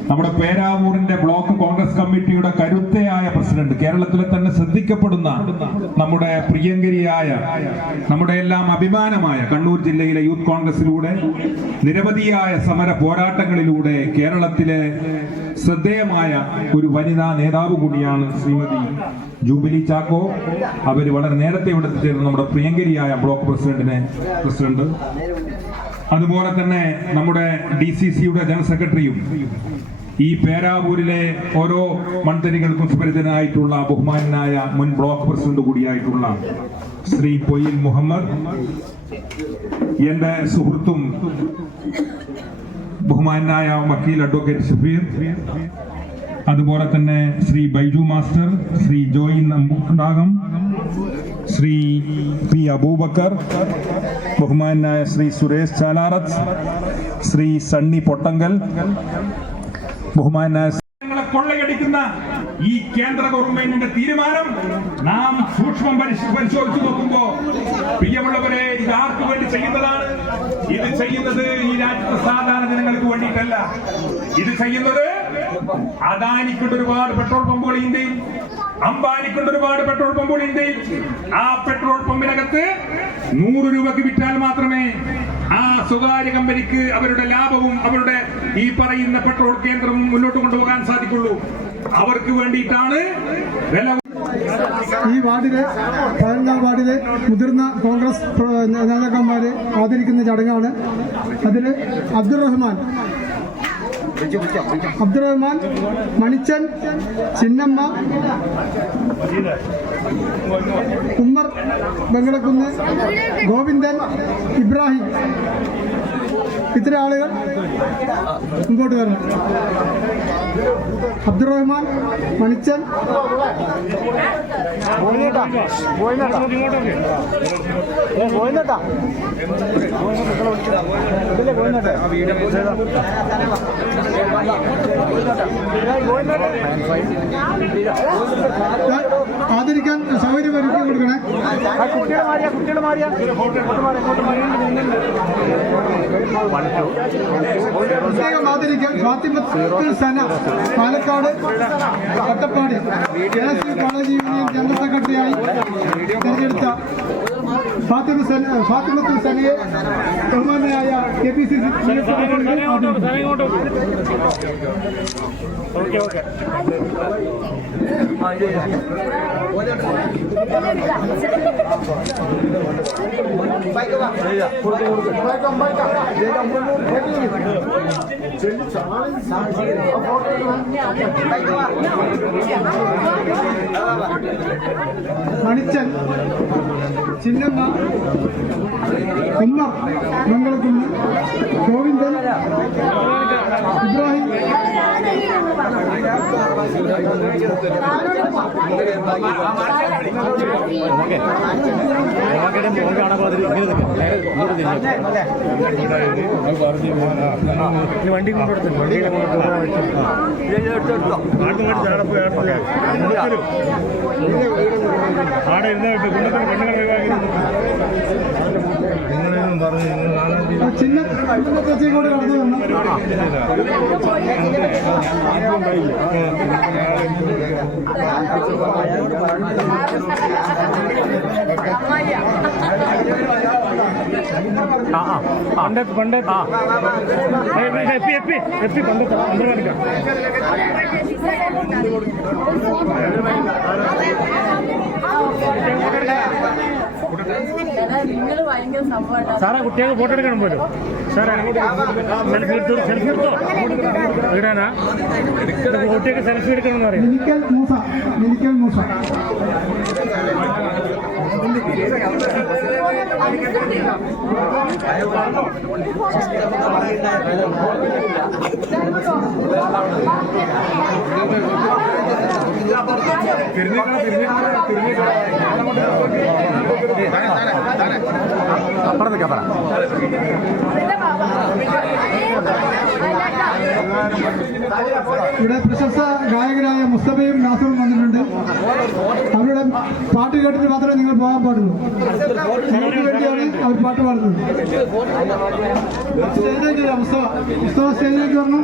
നമ്മുടെ പേരാവൂരിന്റെ ബ്ലോക്ക് കോൺഗ്രസ് കമ്മിറ്റിയുടെ കരുത്തയായ പ്രസിഡന്റ്, കേരളത്തിലെ തന്നെ ശ്രദ്ധിക്കപ്പെടുന്ന നമ്മുടെ പ്രിയങ്കരിയായ, നമ്മുടെ എല്ലാം അഭിമാനമായ കണ്ണൂർ ജില്ലയിലെ യൂത്ത് കോൺഗ്രസിലൂടെ നിരവധിയായ സമര പോരാട്ടങ്ങളിലൂടെ കേരളത്തിലെ ശ്രദ്ധേയമായ ഒരു വനിതാ നേതാവ് കൂടിയാണ് ശ്രീമതി ജൂബിലി ചാക്കോ. അവർ വളരെ നേരത്തെ ഇവിടെ എത്തിച്ചേർന്ന നമ്മുടെ പ്രിയങ്കരിയായ ബ്ലോക്ക് പ്രസിഡന്റ്, അതുപോലെ തന്നെ നമ്മുടെ DCCയുടെ ജനറൽ സെക്രട്ടറിയും ഈ പേരാവൂരിലെ ഓരോ മണ്ഡലികൾക്കും സുപരിചിതനായിട്ടുള്ള ബഹുമാനായ മുൻ ബ്ലോക്ക് പ്രസിഡന്റ് കൂടിയായിട്ടുള്ള ശ്രീ പൊയിൽ മുഹമ്മദ്, എന്റെ സുഹൃത്തും ബഹുമാനായ വക്കീൽ അഡ്വക്കേറ്റ് ഷഫീർ, അതുപോലെ തന്നെ ശ്രീ ബൈജു മാസ്റ്റർ, ശ്രീ ജോയി നമ്പൂണ്ടാകം, ശ്രീ P. അബൂബക്കർ, ബഹുമാനായ ശ്രീ സുരേഷ് ചാലാറത്ത്, ശ്രീ സണ്ണി പൊട്ടങ്കൽ, ബഹുമാനായ കൊള്ളയടിക്കുന്ന ഈ കേന്ദ്ര ഗവൺമെന്റിന്റെ തീരുമാനം നാം സൂക്ഷ്മം പരിശോധിച്ചു നോക്കുമ്പോ പ്രിയമുള്ളവരെ, ഇത് ആർക്ക് വേണ്ടി ചെയ്യുന്നതാണ്? ഇത് ചെയ്യുന്നത് ഈ രാജ്യത്തെ സാധാരണ ജനങ്ങൾക്ക് വേണ്ടിയിട്ടല്ല. ഇത് ചെയ്യുന്നത് അദാനിക്കൊണ്ട് ഒരുപാട് പെട്രോൾ പമ്പുകൾ ഇന്ത്യയിൽ, അംബാനിക്കൊണ്ട് ഒരുപാട് പെട്രോൾ പമ്പുകൾ ഇന്ത്യയിൽ. ആ പെട്രോൾ പമ്പിനകത്ത് 100 രൂപക്ക് വിറ്റാൽ മാത്രമേ ആ സ്വകാര്യ കമ്പനിക്ക് അവരുടെ ലാഭവും അവരുടെ ഈ പറയുന്ന പെട്രോൾ കേന്ദ്രവും മുന്നോട്ട് കൊണ്ടുപോകാൻ സാധിക്കുള്ളൂ. അവർക്ക് വേണ്ടിയിട്ടാണ് വില. ഈ വാർഡിലെ 15ാം വാർഡിലെ മുതിർന്ന കോൺഗ്രസ് നേതാക്കന്മാരെ ആദരിക്കുന്ന ചടങ്ങാണ്. അതിൽ അബ്ദുൾ റഹ്മാൻ അബ്ദുറഹ്മാൻ, മണിച്ചൻ, ചിന്നമ്മ, ഉമ്മർ വെങ്കടക്കുന്ന്, ഗോവിന്ദൻ, ഇബ്രാഹിം, ഇത്തരം ആളുകൾ മുമ്പോട്ട് വരണം. അബ്ദുറഹ്മാൻ, മണിച്ചൻ, ആദരിക്കാൻ സൗകര്യം ഒരുക്കി കൊടുക്കണേ. പ്രത്യേകം ആദരിക്കാൻ ഫാത്തിമത്തുൽ സന, Palakkad Vattappadi college union general സെക്രട്ടറിയായി തെരഞ്ഞെടുത്ത ഫാത്തിമത്തുൽ സനയെ ബഹുമാനായ KPCC മണിച്ചൻ, ചിന്നമ്മ, ഉമ്മർ വെങ്കടക്കുന്ന്, ഗോവിന്ദൻ, ഇബ്രാഹിം, വണ്ടി കൊണ്ടുകൊടുത്തു ആടെ ഇരുന്നിട്ട് ചിന്ന കൂടി നടന്നു വന്നു. पंडित पंडित സാറാ കുട്ടികൾക്ക് ഫോട്ടോ എടുക്കണം പോലും സാറേ സെൽഫി എടുത്തോ ഇടാനാ കുട്ടികൾക്ക് സെൽഫി എടുക്കണം പറയും. മിനിക്കൽ മൂസ അപ്പുറത്തേക്ക് പറ. ഇവിടെ പ്രശസ്ത ഗായകരായ മുസ്തഫയും നാസറും വന്നിട്ടുണ്ട്. അവരുടെ പാട്ട് കേട്ടിട്ട് മാത്രമേ നിങ്ങൾ പോകാൻ പാടുള്ളൂ. നിങ്ങൾക്ക് വേണ്ടിയാണ് അവർ പാട്ട് പാടുന്നത്. സ്റ്റേജിലേക്ക് വരാം. മുസ്തഫ സ്റ്റേജിലേക്ക് വരണം.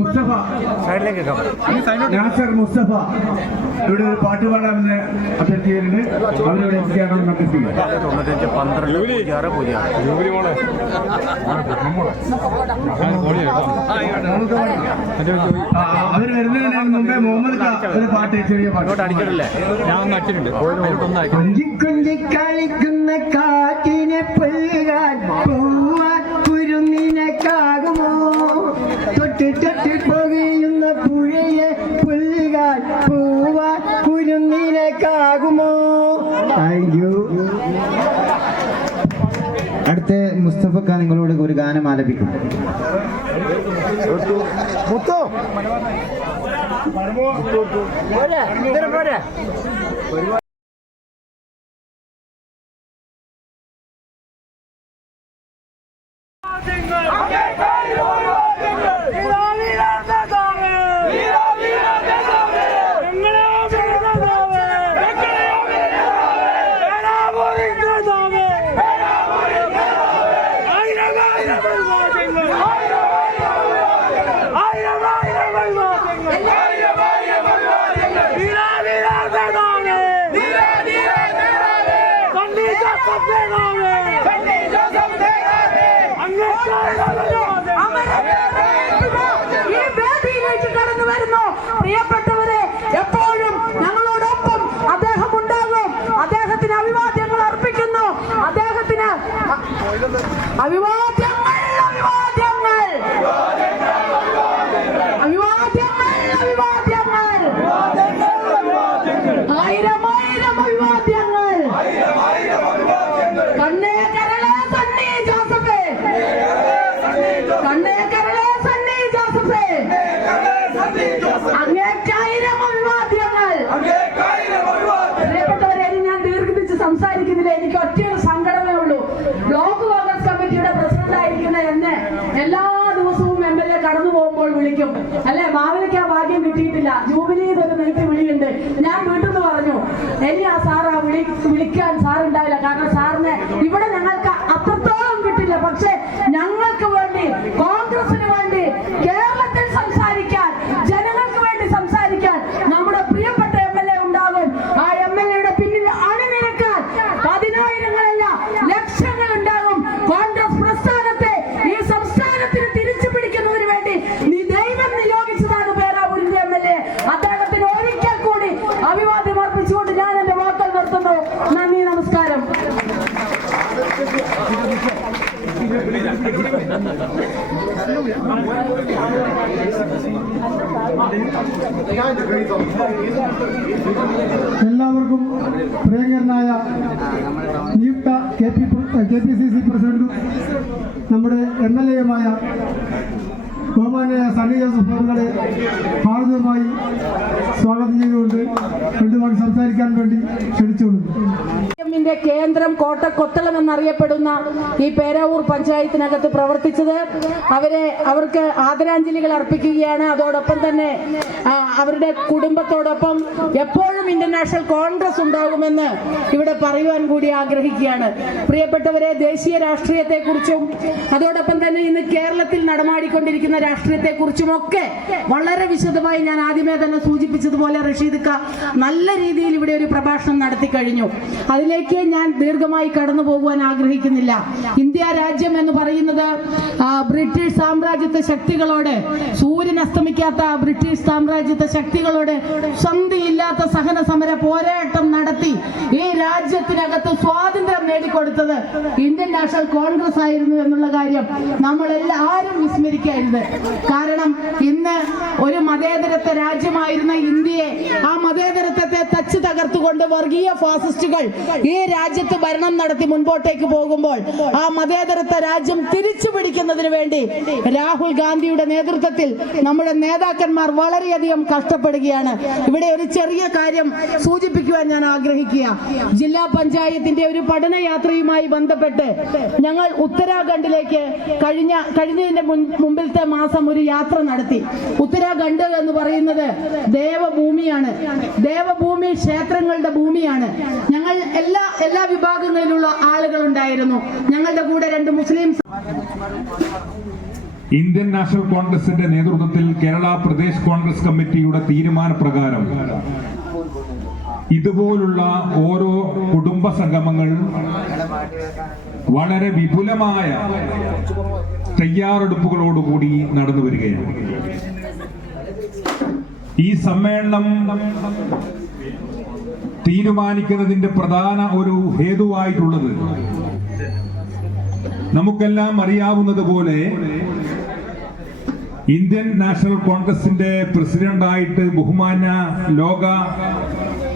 മുസ്തഫ നാസർ മുസ്തഫ ഇവിടെ ഒരു പാട്ട് പാടാമെന്ന് അഭ്യർത്ഥിച്ചിട്ടുണ്ട്. അവരോട് എത്തിക്കാനും കണ്ടെത്തി അവർ വരുന്നതിന് മുമ്പേ മുഹമ്മദ് ഒരു പാട്ട് ചെറിയ പാട്ട് അടിച്ചിട്ടില്ലേ? ഞാൻ ഒന്ന് അടിച്ചിട്ടുണ്ട്. കുഞ്ചി കുഞ്ചി കളിക്കുന്ന കാറ്റിനെ പുൽകാൻ പോവാൻ കുരുന്നിനക്കാകുമോ? തൊട്ട് തൊട്ട് പുകയുന്ന പുഴയെ പുൽകാൻ പോവാൻ കുരുന്നിനക്കാകുമോ? അയ്യോ. അടുത്ത മുസ്തഫക്ക നിങ്ങളോട് ഒരു ഗാനം ആലപിക്കും. ഈ വേദിയിലേക്ക് കടന്നു വരുന്നു. പ്രിയപ്പെട്ടവരെ, എപ്പോഴും ഞങ്ങളോടൊപ്പം അദ്ദേഹം ഉണ്ടാകും. അദ്ദേഹത്തിന് അഭിവാദ്യങ്ങൾ അർപ്പിക്കുന്നു. അദ്ദേഹത്തിന് അഭിവാദ്യങ്ങൾ അഭിവാദ്യങ്ങൾ അഭിവാദ്യങ്ങൾ അഭിവാദ്യങ്ങൾ ആയിരം ആയിരം അഭിവാദ്യങ്ങൾ. കണ്ണേ കരളേ സണ്ണി ജോസഫേ, കണ്ണേ കരളേ സണ്ണി ജോസഫേ, അങ്ങേക്കായിരം അഭിവാദ്യങ്ങൾ. പ്രിയപ്പെട്ടവരെ, ഞാൻ ദീർഘിപ്പിച്ച് സംസാരിക്കുന്നില്ല. എനിക്ക് ഒറ്റയൊരു സങ്കടമേ ഉള്ളൂ. ബ്ലോക്ക് കോൺഗ്രസ് കമ്മിറ്റിയുടെ പ്രസിഡന്റ് ആയിരിക്കുന്ന എന്നെ എല്ലാ ദിവസവും MLA കടന്നു പോകുമ്പോൾ വിളിക്കും. അല്ലെ, മാവിലേക്ക് ആ ഭാഗ്യം കിട്ടിയിട്ടില്ല. ജൂബിലി ഇതൊരു നീട്ടി വിളിയുണ്ട്. ഞാൻ വീട്ടിൽ നിന്ന് പറഞ്ഞു, ഇനി ആ സാർ ആ വിളിക്കാൻ സാറുണ്ടാവില്ല. കാരണം സാറിന് ഇവിടെ ഞങ്ങൾക്ക് അത്രത്തോളം കിട്ടില്ല. പക്ഷെ ഞങ്ങൾക്ക് വേണ്ടി, കോൺഗ്രസിന് വേണ്ടി, കേരളത്തിൽ സംസാരിക്കാൻ, ജനങ്ങൾക്ക് വേണ്ടി സംസാരിക്കാൻ നമ്മുടെ പ്രിയപ്പെട്ട MLA ഉണ്ടാകും. ആ MLAയുടെ പിന്നിൽ അണിനിരക്കാൻ പതിനായിരങ്ങളല്ല ലക്ഷങ്ങൾ ഉണ്ടാകും. കോൺഗ്രസ് പ്രസ്ഥാനത്തെ ഈ സംസ്ഥാനത്തിന് തിരിച്ചു പിടിക്കുന്നതിന് വേണ്ടി ദൈവം നിയോഗിച്ചതാണ് പേരാവൂരിന്റെ MLA. അദ്ദേഹത്തിന് ഒരിക്കൽ കൂടി അഭിവാദ്യം അർപ്പിച്ചുകൊണ്ട് ഞാൻ എന്റെ വാക്കുകൾ നിർത്തുന്നു. നന്ദി, നമസ്കാരം. എല്ലാവർക്കും പ്രിയങ്കരനായ നിയുക്ത KPCC പ്രസിഡന്റും നമ്മുടെ MLAയുമായ ബഹുമാന്യ സണ്ണി ജോസഫ് അവരുടെ ഹാർദവമായി സ്വാഗതം ചെയ്തുകൊണ്ട് രണ്ടു വാക്ക് സംസാരിക്കാൻ വേണ്ടി ക്ഷണിച്ചുകൊള്ളുന്നു. കേന്ദ്രം കോട്ടക്കൊത്തളം എന്നറിയപ്പെടുന്ന ഈ പേരാവൂർ പഞ്ചായത്തിനകത്ത് പ്രവർത്തിച്ചത് അവർക്ക് ആദരാഞ്ജലികൾ അർപ്പിക്കുകയാണ്. അതോടൊപ്പം തന്നെ അവരുടെ കുടുംബത്തോടൊപ്പം എപ്പോഴും ഇന്ത്യൻ നാഷണൽ കോൺഗ്രസ് ഉണ്ടാകുമെന്ന് ഇവിടെ പറയുവാൻ കൂടി ആഗ്രഹിക്കുകയാണ്. പ്രിയപ്പെട്ടവരെ, ദേശീയ രാഷ്ട്രീയത്തെക്കുറിച്ചും അതോടൊപ്പം തന്നെ ഇന്ന് കേരളത്തിൽ നടമാടിക്കൊണ്ടിരിക്കുന്ന രാഷ്ട്രീയത്തെക്കുറിച്ചുമൊക്കെ വളരെ വിശദമായി ഞാൻ ആദ്യമേ തന്നെ സൂചിപ്പിച്ചതുപോലെ റഷീദ് നല്ല രീതിയിൽ ഇവിടെ ഒരു പ്രഭാഷണം നടത്തി കഴിഞ്ഞു. അതിലേക്ക് ഞാൻ ദീർഘമായി കടന്നു പോകുവാൻ ആഗ്രഹിക്കുന്നില്ല. ഇന്ത്യ രാജ്യം എന്ന് പറയുന്നത് ബ്രിട്ടീഷ് സാമ്രാജ്യത്വ ശക്തികളോട്, സൂര്യൻ അസ്തമിക്കാത്ത ബ്രിട്ടീഷ് സാമ്രാജ്യത്വ ശക്തികളോട് സന്ധിയില്ലാത്ത സഹന സമര പോരാട്ടം നടത്തി ഈ രാജ്യത്തിനകത്ത് സ്വാതന്ത്ര്യം നേടിക്കൊടുത്തത് ഇന്ത്യൻ നാഷണൽ കോൺഗ്രസ് ആയിരുന്നു എന്നുള്ള കാര്യം നമ്മളെല്ലാവരും വിസ്മരിക്കരുത്. കാരണം ഇന്ന് ഒരു മതേതരത്വ രാജ്യമായിരുന്ന ഇന്ത്യയെ ആ മതേതരത്വത്തെ തച്ച് തകർത്തുകൊണ്ട് വർഗീയ ഫാസിസ്റ്റുകൾ ഈ രാജ്യത്ത് ഭരണം നടത്തി മുൻപോട്ടേക്ക് പോകുമ്പോൾ ആ മതേതരത്വ രാജ്യം തിരിച്ചു പിടിക്കുന്നതിന് വേണ്ടി രാഹുൽ ഗാന്ധിയുടെ നേതൃത്വത്തിൽ നമ്മുടെ നേതാക്കന്മാർ വളരെയധികം കഷ്ടപ്പെടുകയാണ്. ഇവിടെ ഒരു ചെറിയ കാര്യം സൂചിപ്പിക്കുവാൻ ഞാൻ ആഗ്രഹിക്കുക. ജില്ലാ പഞ്ചായത്തിന്റെ ഒരു പഠനയാത്രയുമായി ബന്ധപ്പെട്ട് ഞങ്ങൾ ഉത്തരാഖണ്ഡിലേക്ക് കഴിഞ്ഞതിന്റെ മുമ്പിലത്തെ മാസം ഒരു യാത്ര നടത്തി. ഉത്തരാഖണ്ഡ് എന്ന് പറയുന്നത് ദേവഭൂമിയാണ്. ദേവഭൂമി ക്ഷേത്രങ്ങളുടെ ഭൂമിയാണ്. ഞങ്ങൾ എല്ലാ വിഭാഗങ്ങളിലുള്ള ആളുകൾ ഉണ്ടായിരുന്നു. ഞങ്ങളുടെ കൂടെ 2 മുസ്ലിം. ഇന്ത്യൻ നാഷണൽ കോൺഗ്രസിന്റെ നേതൃത്വത്തിൽ കേരള പ്രദേശ് കോൺഗ്രസ് കമ്മിറ്റിയുടെ തീരുമാനപ്രകാരം ഇതുപോലുള്ള ഓരോ കുടുംബ സംഗമങ്ങൾ വളരെ വിപുലമായ തയ്യാറെടുപ്പുകളോടുകൂടി നടന്നു വരികയാണ്. ഈ സമ്മേളനം തീരുമാനിക്കുന്നതിന്റെ പ്രധാന ഒരു ഹേതുവായിട്ടുള്ളത് നമുക്കെല്ലാം അറിയാവുന്നതുപോലെ ഇന്ത്യൻ നാഷണൽ കോൺഗ്രസിന്റെ പ്രസിഡന്റായിട്ട് ബഹുമാന്യ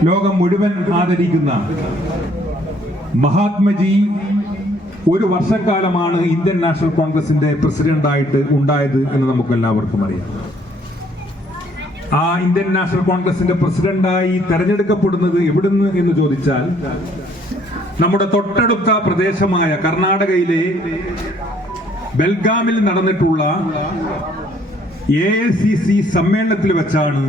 ലോകം മുഴുവൻ ആദരിക്കുന്ന മഹാത്മജി ഒരു വർഷക്കാലമാണ് ഇന്ത്യൻ നാഷണൽ കോൺഗ്രസിന്റെ പ്രസിഡന്റായിട്ട് ഉണ്ടായത് എന്ന് നമുക്ക് എല്ലാവർക്കും അറിയാം. ആ ഇന്ത്യൻ നാഷണൽ കോൺഗ്രസിന്റെ പ്രസിഡന്റായി തെരഞ്ഞെടുക്കപ്പെടുന്നത് എവിടുന്ന് എന്ന് ചോദിച്ചാൽ നമ്മുടെ തൊട്ടടുത്ത പ്രദേശമായ കർണാടകയിലെ ബെൽഗാമിൽ നടന്നിട്ടുള്ള AICC സമ്മേളനത്തിൽ വെച്ചാണ്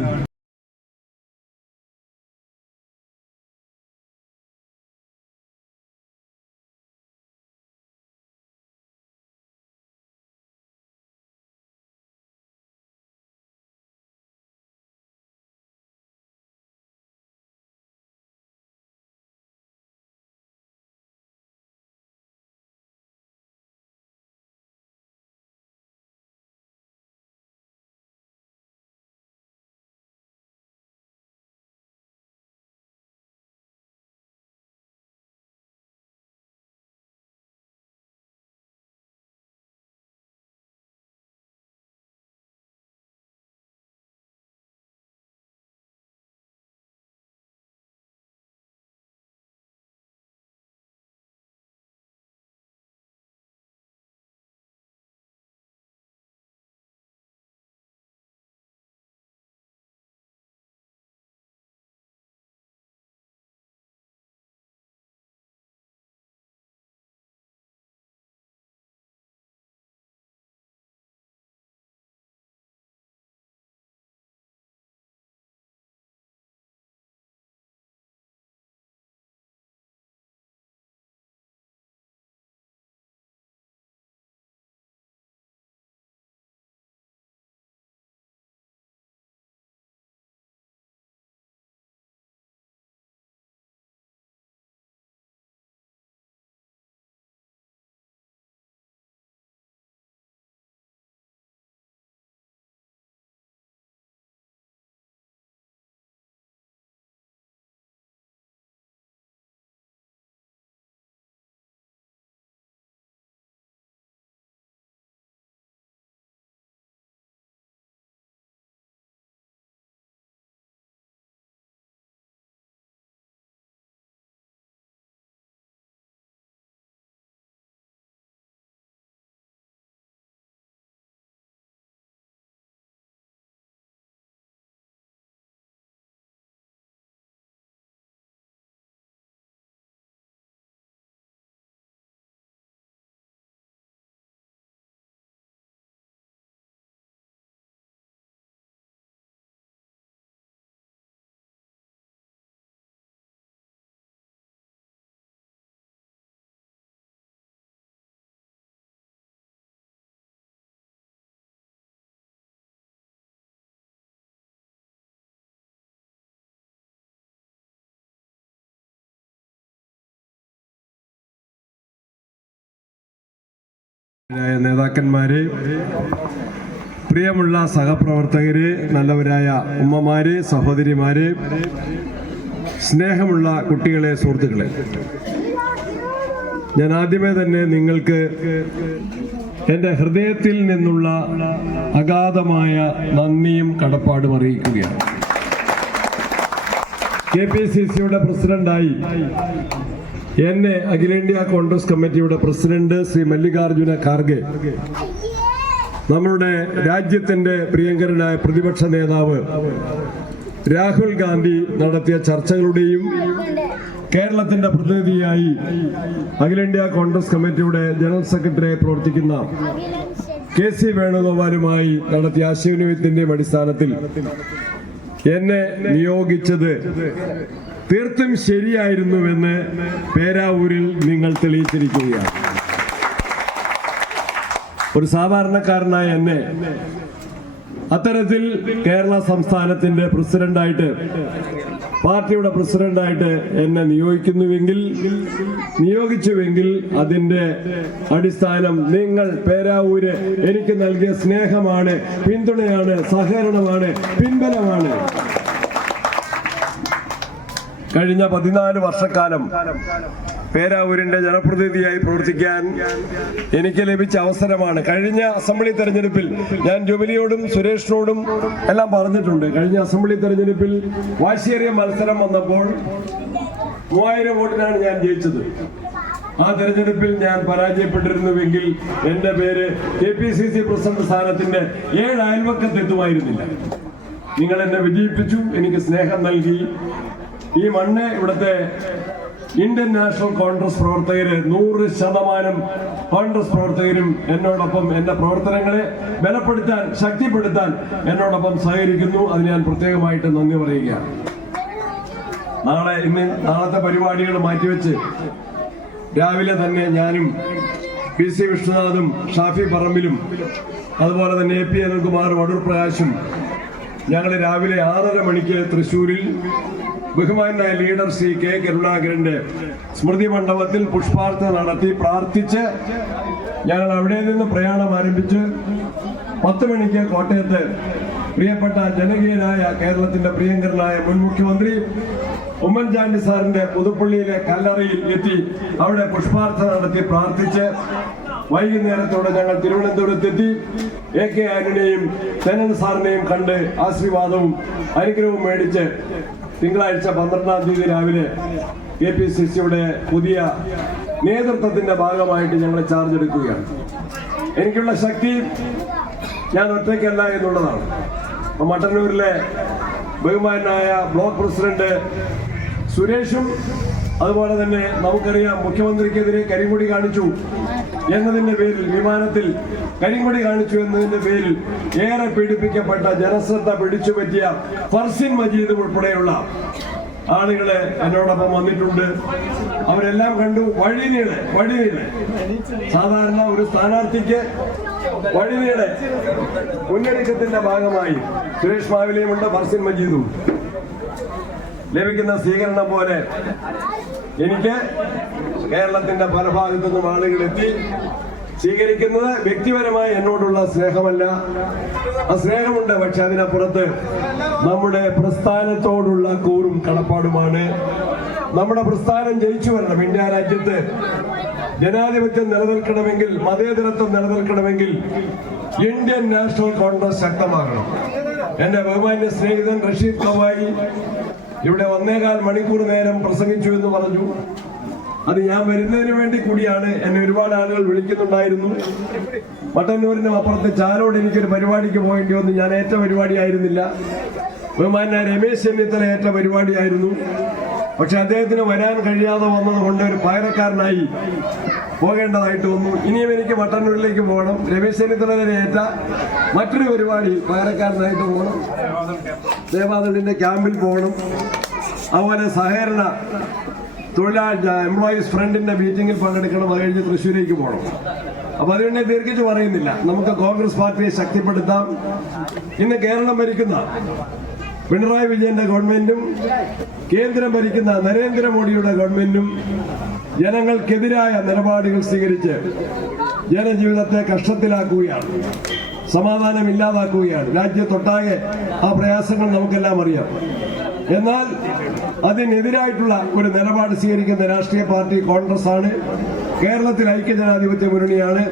നേതാക്കന്മാരെ, പ്രിയമുള്ള സഹപ്രവർത്തകരെ, നല്ലവരായ ഉമ്മമാരെ, സഹോദരിമാരെ, സ്നേഹമുള്ള കുട്ടികളെ, സുഹൃത്തുക്കളെ, ഞാൻ ആദ്യമേ തന്നെ നിങ്ങൾക്ക് എൻ്റെ ഹൃദയത്തിൽ നിന്നുള്ള അഗാധമായ നന്ദിയും കടപ്പാടും അറിയിക്കുകയാണ്. KPCCയുടെ പ്രസിഡന്റായി എന്നെ അഖിലേന്ത്യാ കോൺഗ്രസ് കമ്മിറ്റിയുടെ പ്രസിഡന്റ് ശ്രീ മല്ലികാർജുന ഖാർഗെ, നമ്മളുടെ രാജ്യത്തിന്റെ പ്രിയങ്കരനായ പ്രതിപക്ഷ നേതാവ് രാഹുൽ ഗാന്ധി നടത്തിയ ചർച്ചകളുടെയും കേരളത്തിന്റെ പ്രതിനിധിയായി അഖിലേന്ത്യാ കോൺഗ്രസ് കമ്മിറ്റിയുടെ ജനറൽ സെക്രട്ടറിയായി പ്രവർത്തിക്കുന്ന KC വേണുഗോപാലുമായി നടത്തിയ ആശയവിനിമയത്തിന്റെയും അടിസ്ഥാനത്തിൽ എന്നെ നിയോഗിച്ചത് തീർത്തും ശരിയായിരുന്നുവെന്ന് പേരാവൂരിൽ നിങ്ങൾ തെളിയിച്ചിരിക്കുകയാണ്. ഒരു സാധാരണക്കാരനായ എന്നെ അത്തരത്തിൽ കേരള സംസ്ഥാനത്തിന്റെ പ്രസിഡന്റായിട്ട്, പാർട്ടിയുടെ പ്രസിഡന്റായിട്ട് എന്നെ നിയോഗിച്ചുവെങ്കിൽ അതിന്റെ അടിസ്ഥാനം നിങ്ങൾ പേരാവൂര് എനിക്ക് നൽകിയ സ്നേഹമാണ്, പിന്തുണയാണ്, സഹകരണമാണ്, പിൻബലമാണ്. കഴിഞ്ഞ 14 വർഷക്കാലം പേരാവൂരിന്റെ ജനപ്രതിനിധിയായി പ്രവർത്തിക്കാൻ എനിക്ക് ലഭിച്ച അവസരമാണ്. കഴിഞ്ഞ അസംബ്ലി തെരഞ്ഞെടുപ്പിൽ ഞാൻ ജുബിലിയോടും സുരേഷിനോടും എല്ലാം പറഞ്ഞിട്ടുണ്ട്. കഴിഞ്ഞ അസംബ്ലി തെരഞ്ഞെടുപ്പിൽ വാശിയേറിയ മത്സരം വന്നപ്പോൾ 3000 വോട്ടിനാണ് ഞാൻ ജയിച്ചത്. ആ തെരഞ്ഞെടുപ്പിൽ ഞാൻ പരാജയപ്പെട്ടിരുന്നുവെങ്കിൽ എന്റെ പേര് KPCC പ്രസിഡന്റ് സ്ഥാനത്തിന്റെ 7 അയൽവക്കത്തെത്തുമായിരുന്നില്ല. നിങ്ങൾ എന്നെ വിജയിപ്പിച്ചു, എനിക്ക് സ്നേഹം നൽകി. ഈ മണ്ണ്, ഇവിടുത്തെ ഇന്ത്യൻ നാഷണൽ കോൺഗ്രസ് പ്രവർത്തകര് 100% കോൺഗ്രസ് പ്രവർത്തകരും എന്നോടൊപ്പം എന്റെ പ്രവർത്തനങ്ങളെ ബലപ്പെടുത്താൻ, ശക്തിപ്പെടുത്താൻ എന്നോടൊപ്പം സഹകരിക്കുന്നു. അതിന് ഞാൻ പ്രത്യേകമായിട്ട് നന്ദി പറയുകയാണ്. നാളത്തെ പരിപാടികൾ മാറ്റിവെച്ച് രാവിലെ തന്നെ ഞാനും PC വിഷ്ണുനാഥും ഷാഫി പറമ്പിലും അതുപോലെ തന്നെ AP അനിൽകുമാറും അടൂർ പ്രകാശും ഞങ്ങൾ രാവിലെ 6:30 മണിക്ക് തൃശ്ശൂരിൽ ബഹുമാനായ ലീഡർ ശ്രീ K കരുണാകരന്റെ സ്മൃതി മണ്ഡപത്തിൽ പുഷ്പാർച്ചന നടത്തി പ്രാർത്ഥിച്ച് ഞങ്ങൾ അവിടെ നിന്ന് പ്രയാണം ആരംഭിച്ച് 10 മണിക്ക് കോട്ടയത്ത് പ്രിയപ്പെട്ട ജനകീയനായ കേരളത്തിന്റെ പ്രിയങ്കരനായ മുൻ മുഖ്യമന്ത്രി ഉമ്മൻചാണ്ടി സാറിന്റെ പുതുപ്പള്ളിയിലെ കല്ലറയിൽ എത്തി അവിടെ പുഷ്പാർച്ചന നടത്തി പ്രാർത്ഥിച്ച് വൈകുന്നേരത്തോടെ ഞങ്ങൾ തിരുവനന്തപുരത്തെത്തി AK ആന്റണിയെയും തെന്നൻ സാറിനെയും കണ്ട് ആശീർവാദവും അനുഗ്രഹവും മേടിച്ച് തിങ്കളാഴ്ച 12-ാം തീയതി രാവിലെ KPCCയുടെ പുതിയ നേതൃത്വത്തിന്റെ ഭാഗമായിട്ട് ഞങ്ങൾ ചാർജ് എടുക്കുകയാണ്. എനിക്കുള്ള ശക്തി ഞാൻ ഒറ്റയ്ക്കല്ല എന്നുള്ളതാണ്. മട്ടന്നൂരിലെ ബഹുമാനായ ബ്ലോക്ക് പ്രസിഡന്റ് സുരേഷും അതുപോലെ തന്നെ നമുക്കറിയാം മുഖ്യമന്ത്രിക്കെതിരെ കരിങ്കൊടി കാണിച്ചു എന്നതിന്റെ പേരിൽ, വിമാനത്തിൽ കരിങ്കൊടി കാണിച്ചു എന്നതിന്റെ പേരിൽ ഏറെ പീഡിപ്പിക്കപ്പെട്ട, ജനശ്രദ്ധ പിടിച്ചുപറ്റിയ ഫർസിൻ മജീദ് ഉൾപ്പെടെയുള്ള ആളുകളെ എന്നോടൊപ്പം വന്നിട്ടുണ്ട്. അവരെല്ലാം കണ്ടു. വഴിനീളെ സാധാരണ ഒരു സ്ഥാനാർത്ഥിക്ക് വഴിനീളെ മുന്നൊരുക്കത്തിന്റെ ഭാഗമായി സുരേഷ് മാവിലയുമുണ്ട്, ഫർസിൻ മജീദും. ലഭിക്കുന്ന സ്വീകരണം പോലെ എനിക്ക് കേരളത്തിന്റെ പല ഭാഗത്തു നിന്നും ആളുകൾ എത്തി സ്വീകരിക്കുന്നത് വ്യക്തിപരമായി എന്നോടുള്ള സ്നേഹമല്ല. ആ സ്നേഹമുണ്ട്, പക്ഷെ അതിനപ്പുറത്ത് നമ്മുടെ പ്രസ്ഥാനത്തോടുള്ള കൂറും കടപ്പാടുമാണ്. നമ്മുടെ പ്രസ്ഥാനം ജയിച്ചു വരണം. ഇന്ത്യ രാജ്യത്ത് ജനാധിപത്യം നിലനിൽക്കണമെങ്കിൽ, മതേതരത്വം നിലനിൽക്കണമെങ്കിൽ ഇന്ത്യൻ നാഷണൽ കോൺഗ്രസ് ശക്തമാകണം. എന്റെ ബഹുമാന്യ സ്നേഹിതൻ റഷീദ് കവായി ഇവിടെ 1.25 മണിക്കൂർ നേരം പ്രസംഗിച്ചു എന്ന് പറഞ്ഞു. അത് ഞാൻ വരുന്നതിന് വേണ്ടി കൂടിയാണ്. എന്നെ ഒരുപാട് ആളുകൾ വിളിക്കുന്നുണ്ടായിരുന്നു. മട്ടന്നൂരിനും അപ്പുറത്ത് ചാലോട് എനിക്കൊരു പരിപാടിക്ക് പോകേണ്ടി വന്നു. ഞാൻ ഏറ്റ പരിപാടിയായിരുന്നില്ല. ബഹുമാന്യ രമേശ് ചെന്നിത്തല ഏറ്റ പരിപാടിയായിരുന്നു. പക്ഷെ അദ്ദേഹത്തിന് വരാൻ കഴിയാതെ വന്നതുകൊണ്ട് ഒരു പകരക്കാരനായി പോകേണ്ടതായിട്ട് വന്നു. ഇനിയും എനിക്ക് മട്ടന്നൂരിലേക്ക് പോകണം. രമേശ് ചെന്നിത്തല ഏറ്റ മറ്റൊരു പരിപാടി പകരക്കാരനായിട്ട് പോകണം. ദേവാദളിന്റെ ക്യാമ്പിൽ പോകണം. അതുപോലെ സഹകരണ തൊഴിലാളി എംപ്ലോയീസ് ഫ്രണ്ടിന്റെ മീറ്റിംഗിൽ പങ്കെടുക്കണം. അത് കഴിഞ്ഞ് തൃശ്ശൂരേക്ക് പോകണം. അപ്പൊ അതുകൊണ്ട് ദീർഘിച്ച് പറയുന്നില്ല. നമുക്ക് കോൺഗ്രസ് പാർട്ടിയെ ശക്തിപ്പെടുത്താം. ഇന്ന് കേരളം ഭരിക്കുന്ന പിണറായി വിജയന്റെ ഗവൺമെന്റും കേന്ദ്രം ഭരിക്കുന്ന നരേന്ദ്രമോദിയുടെ ഗവൺമെന്റും ജനങ്ങൾക്കെതിരായ നിലപാടുകൾ സ്വീകരിച്ച് ജനജീവിതത്തെ കഷ്ടത്തിലാക്കുകയാണ്, സമാധാനം ഇല്ലാതാക്കുകയാണ്. രാജ്യത്തൊട്ടാകെ ആ പ്രയാസങ്ങൾ നമുക്കെല്ലാം അറിയാം. എന്നാൽ അതിനെതിരായിട്ടുള്ള ഒരു നിലപാട് സ്വീകരിക്കുന്ന രാഷ്ട്രീയ പാർട്ടി കോൺഗ്രസ് ആണ്. കേരളത്തിൽ ഐക്യജനാധിപത്യ മുന്നണിയാണ്.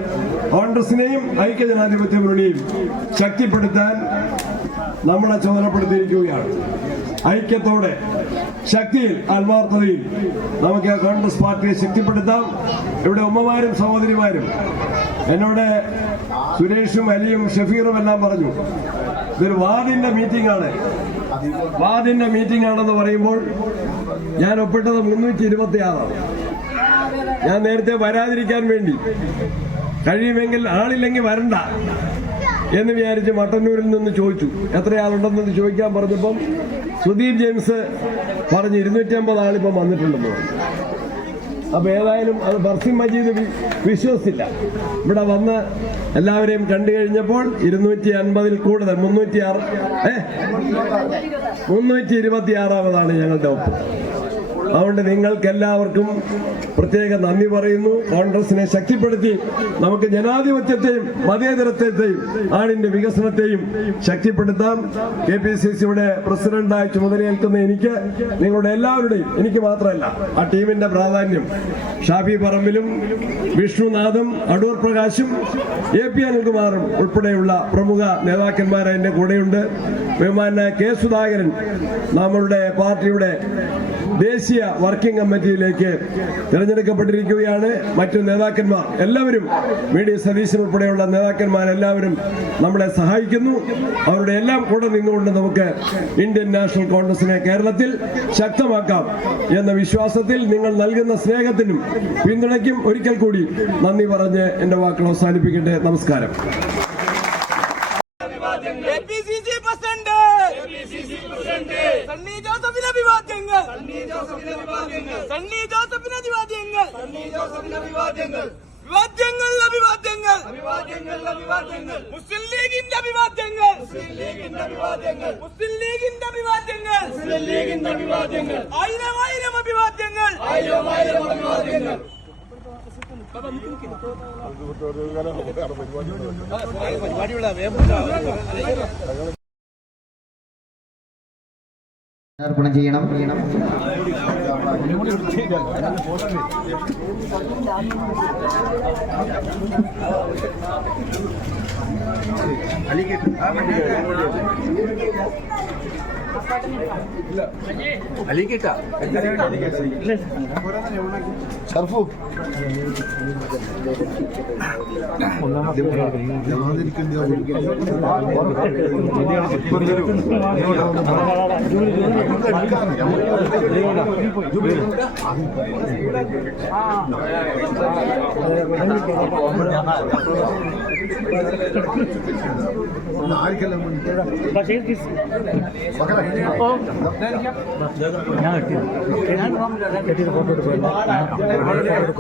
കോൺഗ്രസിനെയും ഐക്യജനാധിപത്യ മുന്നണിയും ശക്തിപ്പെടുത്താൻ നമ്മളെ ചുമതലപ്പെടുത്തിയിരിക്കുകയാണ്. ഐക്യത്തോടെ, ശക്തിയിൽ, ആത്മാർത്ഥതയിൽ നമുക്ക് കോൺഗ്രസ് പാർട്ടിയെ ശക്തിപ്പെടുത്താം. ഇവിടെ ഉമ്മമാരും സഹോദരിമാരും എന്നോട് സുരേഷും അലിയും ഷഫീറും എല്ലാം പറഞ്ഞു, ഇതൊരു വാർഡിന്റെ മീറ്റിംഗ് ആണ്. വാർഡിന്റെ മീറ്റിംഗ് ആണെന്ന് പറയുമ്പോൾ ഞാൻ ഒപ്പിട്ടത് 326. ഞാൻ നേരത്തെ വരാതിരിക്കാൻ വേണ്ടി കഴിയുമെങ്കിൽ ആളില്ലെങ്കിൽ വരണ്ട എന്ന് വിചാരിച്ച് മട്ടന്നൂരിൽ നിന്ന് ചോദിച്ചു, എത്രയാളുണ്ടെന്ന് ചോദിക്കാൻ പറഞ്ഞപ്പം സുദീപ് ജെയിംസ് പറഞ്ഞ് 250 ആളിപ്പം വന്നിട്ടുണ്ടെന്ന് പറഞ്ഞു. അപ്പൊ ഏതായാലും അത് ബർസിം മജീദ് വിശ്വസിച്ചില്ല. ഇവിടെ വന്ന് എല്ലാവരെയും കണ്ടു കഴിഞ്ഞപ്പോൾ 250-ൽ കൂടുതൽ 326-ാമതാണ് ഞങ്ങളുടെ ഒപ്പ്. അതുകൊണ്ട് നിങ്ങൾക്ക് എല്ലാവർക്കും പ്രത്യേക നന്ദി പറയുന്നു. കോൺഗ്രസിനെ ശക്തിപ്പെടുത്തി നമുക്ക് ജനാധിപത്യത്തെയും മതേതരത്വത്തെയും നാടിന്റെ വികസനത്തെയും ശക്തിപ്പെടുത്താം. KPCCയുടെ പ്രസിഡന്റായി ചുമതലയേൽക്കുന്ന എനിക്ക്, നിങ്ങളുടെ എല്ലാവരുടെയും, എനിക്ക് മാത്രമല്ല ആ ടീമിന്റെ പ്രാധാന്യം ഷാഫി പറമ്പിലും വിഷ്ണുനാഥും അടൂർ പ്രകാശും AP അനിൽകുമാറും ഉൾപ്പെടെയുള്ള പ്രമുഖ നേതാക്കന്മാർ എന്റെ കൂടെയുണ്ട്. ബഹുമാനായ K സുധാകരൻ നമ്മളുടെ പാർട്ടിയുടെ ദേശീയ വർക്കിംഗ് കമ്മിറ്റിയിലേക്ക് തിരഞ്ഞെടുക്കപ്പെട്ടിരിക്കുകയാണ്. മറ്റു നേതാക്കന്മാർ എല്ലാവരും, VD സതീശൻ ഉൾപ്പെടെയുള്ള നേതാക്കന്മാരെല്ലാവരും നമ്മളെ സഹായിക്കുന്നു. അവരുടെ എല്ലാം കൂടെ നിന്നുകൊണ്ട് നമുക്ക് ഇന്ത്യൻ നാഷണൽ കോൺഗ്രസിനെ കേരളത്തിൽ ശക്തമാക്കാം എന്ന വിശ്വാസത്തിൽ നിങ്ങൾ നൽകുന്ന സ്നേഹത്തിനും പിന്തുണയ്ക്കും ഒരിക്കൽ കൂടി നന്ദി പറഞ്ഞ് എന്റെ വാക്കുകൾ അവസാനിപ്പിക്കട്ടെ. നമസ്കാരം. KPCC പ്രസിഡന്റ് സണ്ണി ജോസഫിന്റെ അഭിവാദ്യങ്ങൾ, സണ്ണി ജോസഫിന്റെ അഭിവാദ്യങ്ങൾ, അഭിവാദ്യങ്ങൾ, അഭിവാദ്യങ്ങൾ, അഭിവാദ്യങ്ങൾ, മുസ്ലിം ലീഗിന്റെ അഭിവാദ്യങ്ങൾ, മുസ്ലിം ലീഗിന്റെ അഭിവാദ്യങ്ങൾ, മുസ്ലിം ലീഗിന്റെ അഭിവാദ്യങ്ങൾ, മുസ്ലിം ലീഗിന്റെ അഭിവാദ്യങ്ങൾ, ആയിരം ആയിരം അഭിവാദ്യങ്ങൾ, ആയിരം ആയിരം അഭിവാദ്യങ്ങൾ. അർപ്പണം ചെയ്യണം. ഷർഫു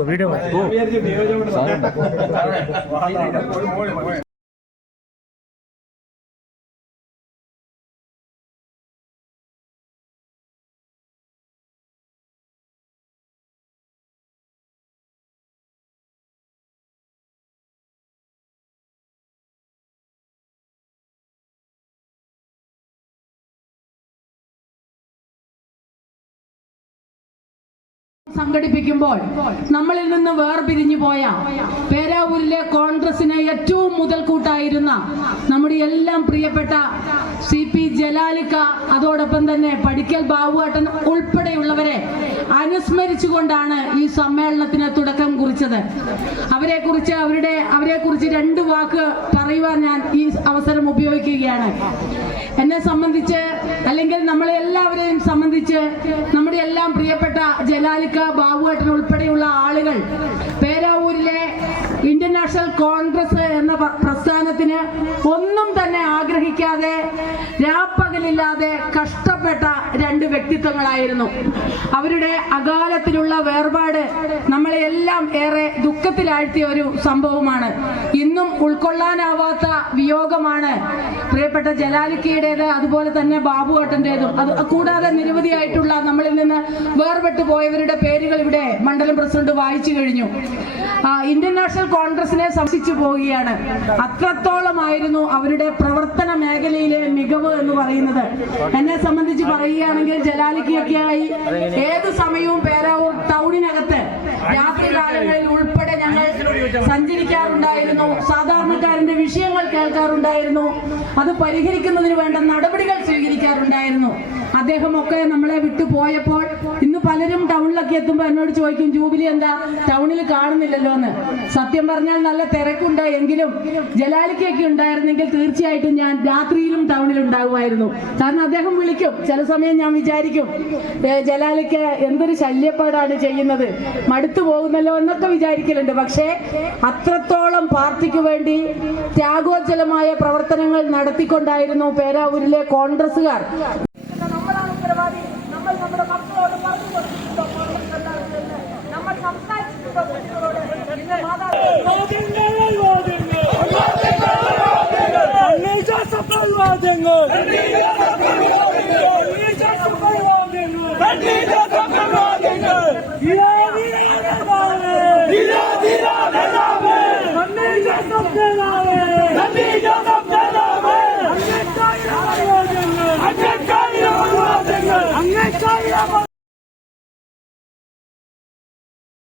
വീഡിയോ സംഘടിപ്പിക്കുമ്പോൾ നമ്മളിൽ നിന്ന് വേർപിരിഞ്ഞു പോയ പേരാവൂരിലെ കോൺഗ്രസിന് ഏറ്റവും മുതൽക്കൂട്ടായിരുന്ന നമ്മുടെ എല്ലാം പ്രിയപ്പെട്ട CP ജലാലിക്ക, അതോടൊപ്പം തന്നെ പടിക്കൽ ബാബുവേട്ടൻ ഉൾപ്പെടെയുള്ളവരെ അനുസ്മരിച്ചുകൊണ്ടാണ് ഈ സമ്മേളനത്തിന് തുടക്കം കുറിച്ചത്. അവരെക്കുറിച്ച് 2 വാക്ക് പറയുവാൻ ഞാൻ ഈ അവസരം ഉപയോഗിക്കുകയാണ്. എന്നെ സംബന്ധിച്ച്, അല്ലെങ്കിൽ നമ്മളെ എല്ലാവരെയും സംബന്ധിച്ച്, നമ്മുടെ എല്ലാം പ്രിയപ്പെട്ട ജലാലിക്ക, ബാബുവേട്ടൻ ഉൾപ്പെടെയുള്ള ആളുകൾ പേരാവൂരിലെ ഇന്ത്യൻ നാഷണൽ കോൺഗ്രസ് എന്ന പ്രസ്ഥാനത്തിന് ഒന്നും തന്നെ ആഗ്രഹിക്കാതെ രാപ്പകലില്ലാതെ കഷ്ടപ്പെട്ട 2 വ്യക്തിത്വങ്ങളായിരുന്നു. അവരുടെ അകാലത്തിലുള്ള വേർപാട് നമ്മളെ എല്ലാം ഏറെ ദുഃഖത്തിലാഴ്ത്തിയ ഒരു സംഭവമാണ്. ഇന്നും ഉൾക്കൊള്ളാനാവാത്ത വിയോഗമാണ് പ്രിയപ്പെട്ട ജലാലിക്കയുടേത്, അതുപോലെ തന്നെ ബാബുവേട്ടന്റേതും. അത് കൂടാതെ നിരവധിയായിട്ടുള്ള നമ്മളിൽ നിന്ന് വേർപെട്ടു പോയവരുടെ പേരുകൾ ഇവിടെ മണ്ഡലം പ്രസിഡന്റ് വായിച്ചു കഴിഞ്ഞു. ഇന്ത്യൻ നാഷണൽ കോൺഗ്രസിനെ സംരക്ഷിച്ചു പോവുകയാണ്. അത്രത്തോളമായിരുന്നു അവരുടെ പ്രവർത്തന മേഖലയിലെ മികവ് എന്ന് പറയുന്നത്. എന്നെ സംബന്ധിച്ച് പറയുകയാണെങ്കിൽ ജലാലിക്കൊക്കെയായി ഏത് സമയവും പേരാവൂർ ടൗണിനകത്ത് രാത്രി കാലങ്ങളിൽ ഉൾപ്പെടെ ഞങ്ങൾ സഞ്ചരിക്കാറുണ്ടായിരുന്നു. സാധാരണക്കാരന്റെ വിഷയങ്ങൾ കേൾക്കാറുണ്ടായിരുന്നു. അത് പരിഹരിക്കുന്നതിന് വേണ്ട നടപടികൾ സ്വീകരിക്കാറുണ്ടായിരുന്നു. അദ്ദേഹമൊക്കെ നമ്മളെ വിട്ടു പോയപ്പോൾ ഇന്ന് പലരും ടൗണിലൊക്കെ എത്തുമ്പോൾ എന്നോട് ചോദിക്കും, ജൂബിലി എന്താ ടൗണിൽ കാണുന്നില്ലല്ലോ എന്ന്. സത്യം പറഞ്ഞാൽ നല്ല തിരക്കുണ്ട്. എങ്കിലും ജലാലിക്കൊക്കെ ഉണ്ടായിരുന്നെങ്കിൽ തീർച്ചയായിട്ടും ഞാൻ രാത്രിയിലും ടൗണിൽ ഉണ്ടാകുമായിരുന്നു. കാരണം അദ്ദേഹം വിളിക്കും. ചില സമയം ഞാൻ വിചാരിക്കും, ജലാലിക്ക് എന്തൊരു ശല്യപ്പാടാണ് ചെയ്യുന്നത്, മടുത്തു പോകുന്നല്ലോ എന്നൊക്കെ വിചാരിക്കലുണ്ട്. പക്ഷേ അത്രത്തോളം പാർട്ടിക്ക് വേണ്ടി ത്യാഗോജ്ജലമായ പ്രവർത്തനങ്ങൾ നടത്തിക്കൊണ്ടായിരുന്നു പേരാവൂരിലെ കോൺഗ്രസുകാർ. നമ്മളാണ് ഉത്തരവാദി. നമ്മൾ നമ്മുടെ മക്കളോട് പറഞ്ഞു കൊടുത്തിട്ടുണ്ടോ നമ്മൾ സംസാരിച്ചിട്ടുണ്ടോ കുട്ടികളോട്? വിവാദങ്ങൾ